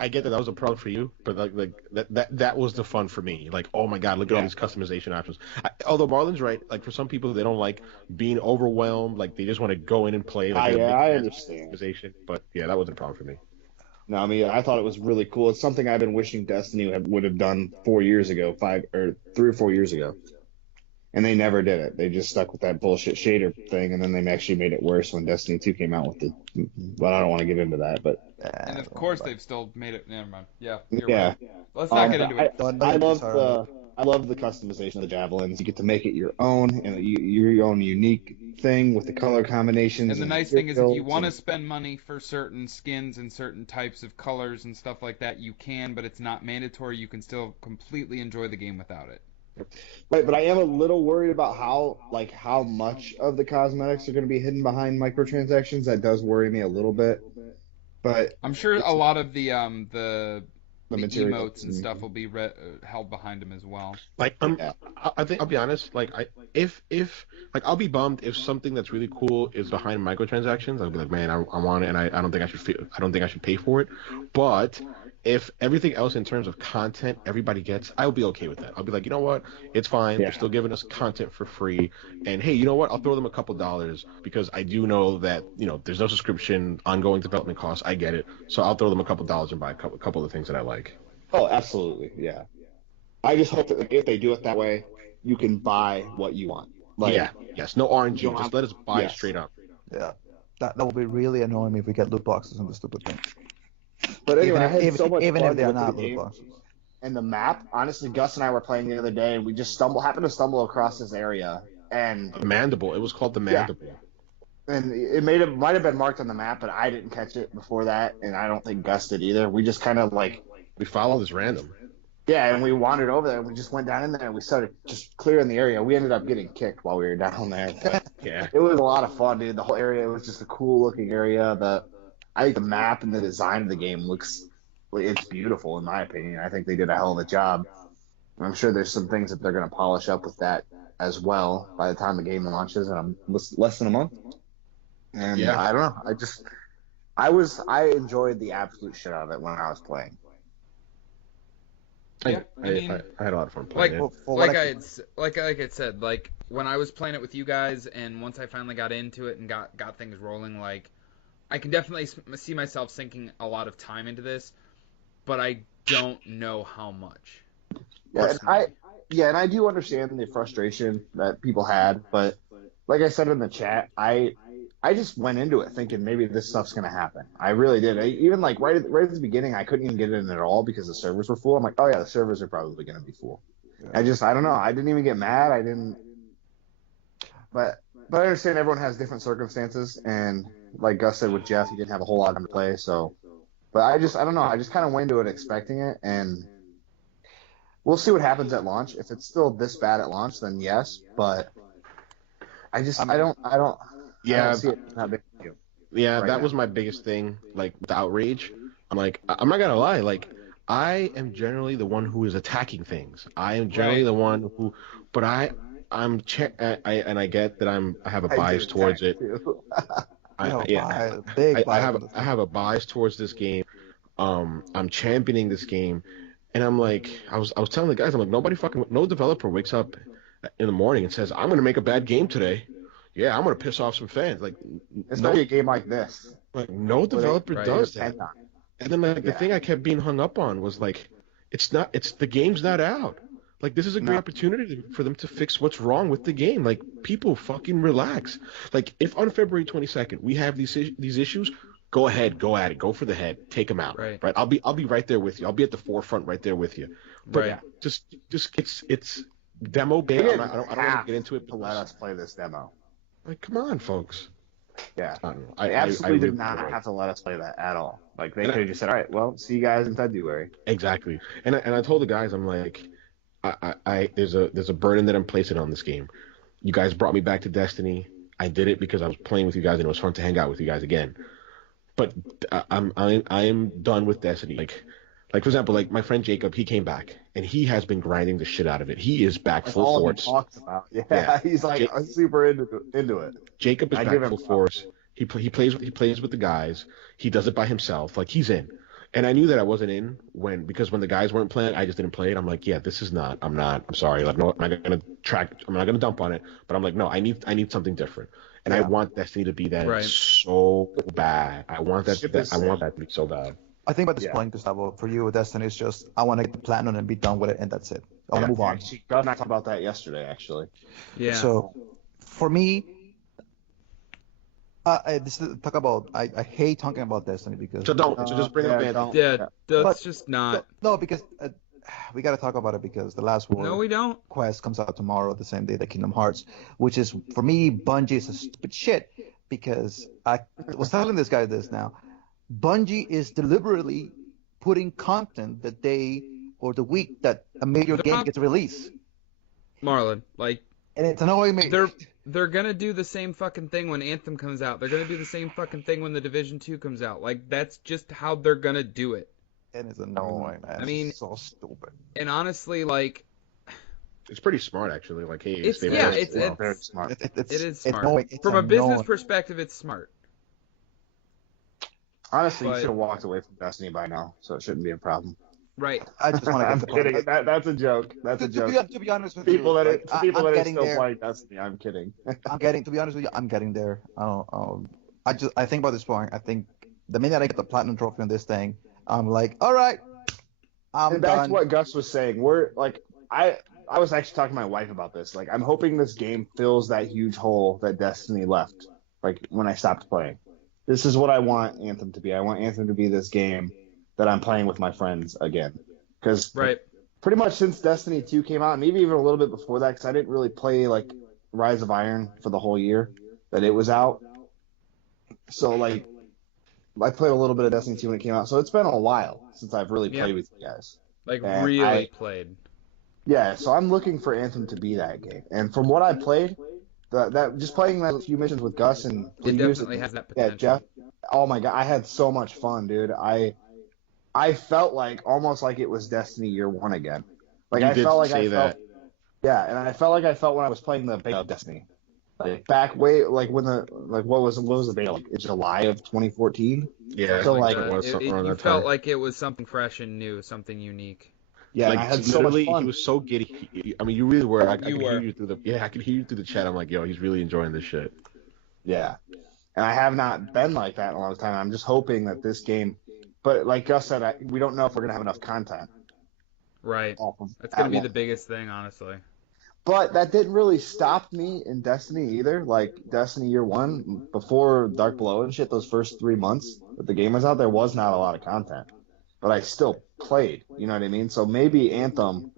I get that was a problem for you, but like that was the fun for me. Like, oh my God, look at all these customization options. Although Marlon's right, like, for some people, they don't like being overwhelmed. Like, they just want to go in and play. Like, I understand. Customization, but yeah, that wasn't a problem for me. No, I mean, I thought it was really cool. It's something I've been wishing Destiny would have done 4 years ago, 3 or 4 years ago. And they never did it. They just stuck with that bullshit shader thing, and then they actually made it worse when Destiny 2 came out with it. But I don't want to get into that. But And of course they've still made it. Never mind. Yeah, you're yeah, right. Let's not get into it. I love the customization of the javelins. You get to make it your own, and your own unique thing with the color combinations. And the nice thing is, if you want to spend money for certain skins and certain types of colors and stuff like that, you can, but it's not mandatory. You can still completely enjoy the game without it. Right, but I am a little worried about how much of the cosmetics are going to be hidden behind microtransactions. That does worry me a little bit. But I'm sure a lot of the materials emotes and stuff will be held behind them as well. Like, I think I'll be honest. Like, if I'll be bummed if something that's really cool is behind microtransactions. I'll be like, man, I want it, and I don't think I should pay for it. But if everything else in terms of content everybody gets, I'll be okay with that. I'll be like, you know what? It's fine. They're still giving us content for free. And hey, you know what? I'll throw them a couple dollars, because I do know that, there's no subscription, ongoing development costs. I get it. So I'll throw them a couple dollars and buy a couple of things that I like. Oh, absolutely. Yeah. I just hope that if they do it that way, you can buy what you want. Yes. No RNG. Just let us buy straight up. Yeah. That would be really annoying me if we get loot boxes and the stupid thing. But anyway, I had so much even fun if they're with not the loot game. boxes. And the map, honestly, Gus and I were playing the other day, and we just happened to stumble across this area, and The Mandible. It was called the Mandible. and it might have been marked on the map, but I didn't catch it before that, and I don't think Gus did either. We just kind of We follow this random. and we wandered over there, and we just went down in there, and we started just clearing the area. We ended up getting kicked while we were down there. But Yeah. it was a lot of fun, dude. The whole area was just a cool looking area. I think the map and the design of the game it's beautiful, in my opinion. I think they did a hell of a job. I'm sure there's some things that they're going to polish up with that as well by the time the game launches, and less than a month. And I don't know. I enjoyed the absolute shit out of it when I was playing. Yeah, I had a lot of fun playing it. Like I said, like, when I was playing it with you guys, and once I finally got into it and got things rolling, like, I can definitely see myself sinking a lot of time into this, but I don't know how much. And I do understand the frustration that people had, but like I said in the chat, I just went into it thinking maybe this stuff's gonna happen. I really did. Even like right at the beginning, I couldn't even get in at all because the servers were full. I'm like, oh yeah, the servers are probably gonna be full. Yeah. I don't know. I didn't even get mad. But I understand everyone has different circumstances, and Like Gus said with Jeff, he didn't have a whole lot of time to play. So, but I don't know. I just kind of went into it expecting it, and we'll see what happens at launch. If it's still this bad at launch, then yes. But I don't see it that big of a deal. Yeah, right that now. was my biggest thing, like with outrage. I'm like, I'm not gonna lie, like I am generally the one who is attacking things. I am generally Right. the one who, but and I get that I have a bias towards it. I have a bias towards this game. I'm championing this game, and I'm like, I was telling the guys, I'm like, no developer wakes up in the morning and says, I'm gonna make a bad game today. Yeah, I'm gonna piss off some fans. Like, Especially a game like this. like no developer does that. And then the thing I kept being hung up on was like, the game's not out. Like, this is a great opportunity for them to fix what's wrong with the game. Like, people fucking relax. Like, if on February 22nd we have these issues, go ahead, go at it, go for the head, take them out. Right. I'll be right there with you. I'll be at the forefront right there with you. But Right. just it's demo beta. I don't want to get into it. To let us play this demo. Like, come on, folks. Yeah. I don't know. They absolutely did really not have to let us play that at all. Like, they could have just said, all right, well, see you guys in February. Exactly. And I told the guys, I'm like, there's a burden that I'm placing on this game. You guys brought me back to Destiny. I did it because I was playing with you guys and it was fun to hang out with you guys again. But I am done with Destiny. Like for example, like my friend Jacob, he came back and he has been grinding the shit out of it. He is back That's full all force. he talks about. Yeah. He's like super into it. Jacob is I back give him full force. He plays with the guys. He does it by himself. Like, he's in. And I knew that I wasn't in because when the guys weren't playing, I just didn't play it. I'm like, yeah, this is not. I'm sorry. Like, no, I'm not gonna dump on it. But I'm like, no, I need something different. And I want Destiny to be that so bad. I want that to be so bad. I think about this point, Gustavo, for you with Destiny is just, I want to get the platinum and be done with it, and that's it. I want to move on. Gus and I talked about that yesterday, actually. Yeah. So, for me, I hate talking about Destiny because... So just bring up Anthem. Yeah, that's just not... No, because we got to talk about it because the last war... No, we don't. Quest comes out tomorrow, the same day that Kingdom Hearts, which is, for me, Bungie is a stupid shit because I was telling this guy this now. Bungie is deliberately putting content the day or the week that a major game gets released. Marlon, like... And it's annoying me. They're gonna do the same fucking thing when Anthem comes out. They're gonna do the same fucking thing when the Division 2 comes out. Like, that's just how they're gonna do it. And it's annoying, man. I mean, it's so stupid. And honestly, like... It's pretty smart, actually. Like, hey, it's very smart. It is smart. It's From a business annoying. perspective, it's smart. Honestly, you But- should have walked away from Destiny by now, so it shouldn't be a problem. Right. I just want to I'm get the kidding. That's a joke. That's a joke. To be honest with People you, that are getting still there. playing Destiny, I'm kidding. To be honest with you, I'm getting there. I think about this point. I think the minute I get the platinum trophy on this thing, I'm like, all right, I'm And back done. to what Gus was saying, we're like, I was actually talking to my wife about this. Like, I'm hoping this game fills that huge hole that Destiny left. Like, when I stopped playing, this is what I want Anthem to be. I want Anthem to be this game that I'm playing with my friends again. Because pretty much since Destiny 2 came out, and maybe even a little bit before that, because I didn't really play like Rise of Iron for the whole year that it was out. So like, I played a little bit of Destiny 2 when it came out. So it's been a while since I've really played with you guys. Like, And really played. Yeah, so I'm looking for Anthem to be that game. And from what I played, that just playing that few missions with Gus and It definitely has that potential. yeah, Jeff. Oh my god, I had so much fun, dude. I felt like almost like it was Destiny Year 1 again. Like You I did felt like say I felt. Yeah, and I felt like I felt when I was playing the beta of Destiny. Like back way like when what was the beta, like in July of 2014? Yeah. So like it was something around you that felt time. like it was something fresh and new, something unique. yeah, Like, I had so much literally, fun. he was so giddy. I mean, you really were. I could You hear were. you through I could hear you through the chat. I'm like, yo, he's really enjoying this shit. Yeah. And I have not been like that in a long time. I'm just hoping that this game, but like Gus said, we don't know if we're going to have enough content. Right. Off of That's going to be that the biggest thing, honestly. But that didn't really stop me in Destiny either. Like Destiny Year 1, before Dark Below and shit, those first 3 months that the game was out, there was not a lot of content. But I still played, you know what I mean? So maybe Anthem,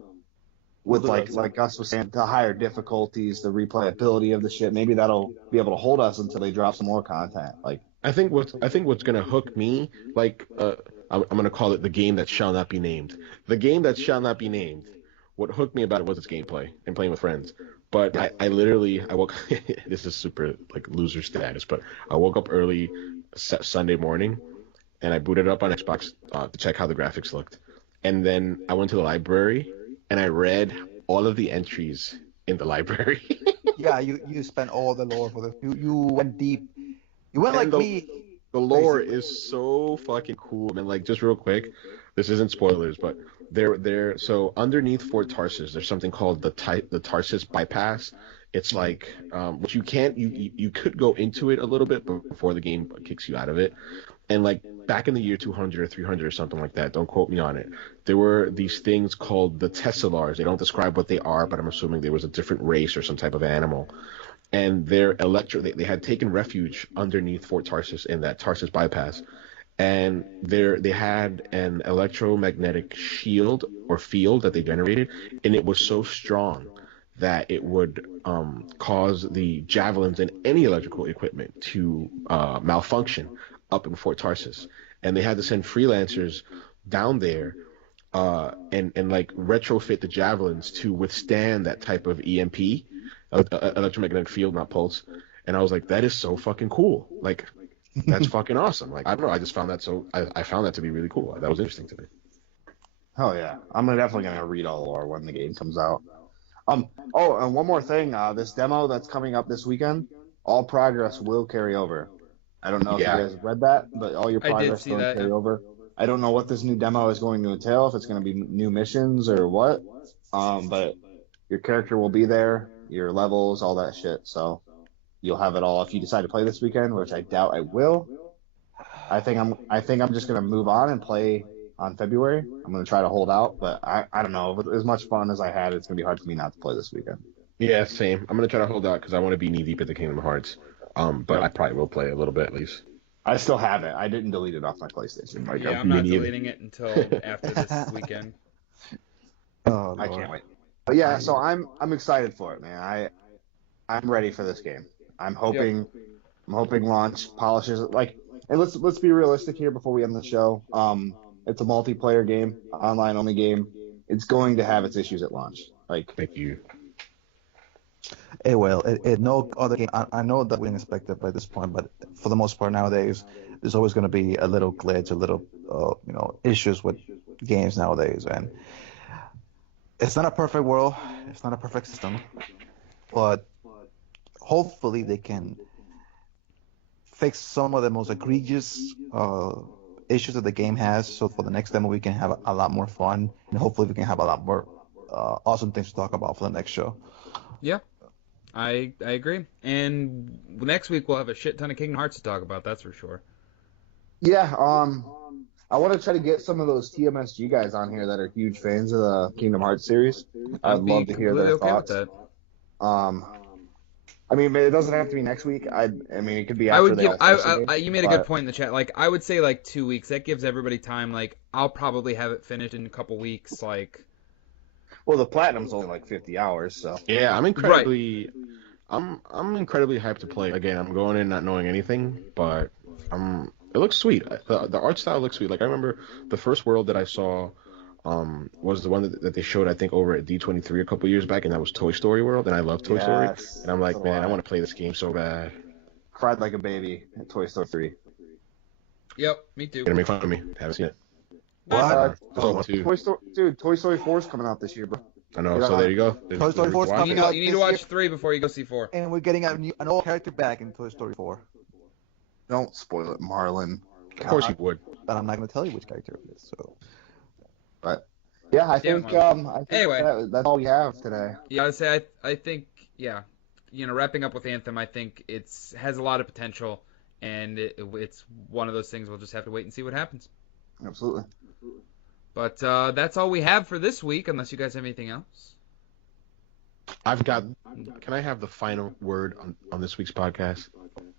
with like Gus was saying, the higher difficulties, the replayability of the shit, maybe that'll be able to hold us until they drop some more content. Like, I think what's gonna hook me, like, I'm gonna call it the game that shall not be named. The game that shall not be named. What hooked me about it was its gameplay and playing with friends. But Yeah. I literally I woke this is super like loser status, but I woke up early Sunday morning and I booted up on Xbox to check how the graphics looked, and then I went to the library and I read all of the entries in the library. Yeah, you spent all the lore for this. You went deep. You went And like the me, the lore basically. is so fucking cool, man. Like, just real quick, this isn't spoilers, but so underneath Fort Tarsus, there's something called the Tarsus bypass. It's like which you can't you could go into it a little bit before the game kicks you out of it. And like back in the year 200 or 300 or something like that, don't quote me on it. There were these things called the Tessalars. They don't describe what they are, but I'm assuming there was a different race or some type of animal, and they had taken refuge underneath Fort Tarsus in that Tarsus bypass, and they had an electromagnetic shield or field that they generated, and it was so strong that it would cause the javelins and any electrical equipment to malfunction up in Fort Tarsus, and they had to send freelancers down there and like retrofit the javelins to withstand that type of EMP, electromagnetic field, not pulse. And I was like, that is so fucking cool. Like, that's fucking awesome. Like, I don't know, I just found that I found that to be really cool. That was interesting to me. Oh yeah, I'm definitely gonna read all the lore when the game comes out. Oh, and one more thing. This demo that's coming up this weekend, all progress will carry over. I don't know if you Yeah. guys read that, but all your I did progress see will that, carry yeah. over. I don't know what this new demo is going to entail, if it's going to be new missions or what. But your character will be there, your levels, all that shit. So you'll have it all if you decide to play this weekend, which I doubt I will. I think I'm just gonna move on and play on February. I'm gonna try to hold out, but I don't know. As much fun as I had, it's gonna be hard for me not to play this weekend. Yeah, same. I'm gonna try to hold out because I want to be knee deep into Kingdom Hearts. But Yep. I probably will play a little bit at least. I still have it. I didn't delete it off my PlayStation. Like Yeah, I'm Me not neither. deleting it until after this weekend. Oh, I Lord. can't wait. But yeah, so I'm excited for it, man. I'm ready for this game. I'm hoping launch polishes it. Like, and let's be realistic here before we end the show. It's a multiplayer game, online only game. It's going to have its issues at launch. Like, Thank you. Well, no other game. I know that we didn't expect it by this point, but for the most part nowadays, there's always going to be a little glitch, a little, issues with games nowadays, and it's not a perfect world, it's not a perfect system, but hopefully they can fix some of the most egregious issues that the game has. So for the next demo, we can have a lot more fun, and hopefully we can have a lot more awesome things to talk about for the next show. Yeah, I agree. And next week we'll have a shit ton of Kingdom Hearts to talk about, that's for sure. yeah, I want to try to get some of those TMSG guys on here that are huge fans of the Kingdom Hearts series. I'd be love to hear completely their okay thoughts. with that. I mean, it doesn't have to be next week. I mean, it could be I after would the give. Alfonso game. You made a good point in the chat. Like, I would say like 2 weeks. That gives everybody time. Like, I'll probably have it finished in a couple weeks. Like, Well, the platinum's only like 50 hours, so. Yeah, I'm incredibly hyped to play. Again, I'm going in not knowing anything, but it looks sweet. The art style looks sweet. Like, I remember the first world that I saw was the one that they showed, I think, over at D23 a couple years back, and that was Toy Story World, and I love Toy Story. Yes, And I'm like, so man, do I I. want to play this game so bad. Cried like a baby at Toy Story 3. yep, me too. You're gonna make fun of me. Haven't seen it. What? Toy Story 4 is coming out this year, bro. I know. So there you go. Toy Story 4 's Watch coming it. out. You need to this year. watch 3 before you go see 4. And we're getting an old character back in Toy Story 4. Don't spoil it, Marlon. Of course you would. But I'm not going to tell you which character it is. So But yeah, I think Anyway. that's all we have today. Yeah, I'd say I think wrapping up with Anthem, I think has a lot of potential, and it's one of those things we'll just have to wait and see what happens. Absolutely. But that's all we have for this week, unless you guys have anything else. Can I have the final word on this week's podcast?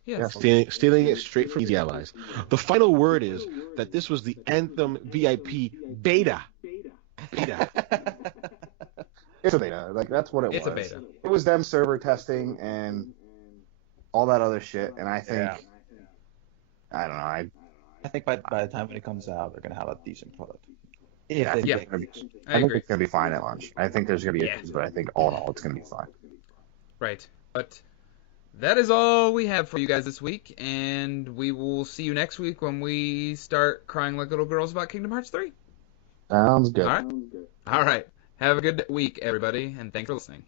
Yes. Stealing it straight from Easy Allies. The final word is that this was the Anthem VIP beta. It's a beta. Like, that's what it was. It's a beta. It was them server testing and all that other shit. And I think I don't know. I think by the time when it comes out, they're gonna have a decent product. If Yeah, I they think, Yeah. get- I I think agree. it's gonna be fine at launch. I think there's gonna be Yeah. issues, but I think all in all, it's gonna be fine. Right. But that is all we have for you guys this week, and we will see you next week when we start crying like little girls about Kingdom Hearts 3. Sounds good. All right. All right. Have a good week, everybody, and thanks for listening.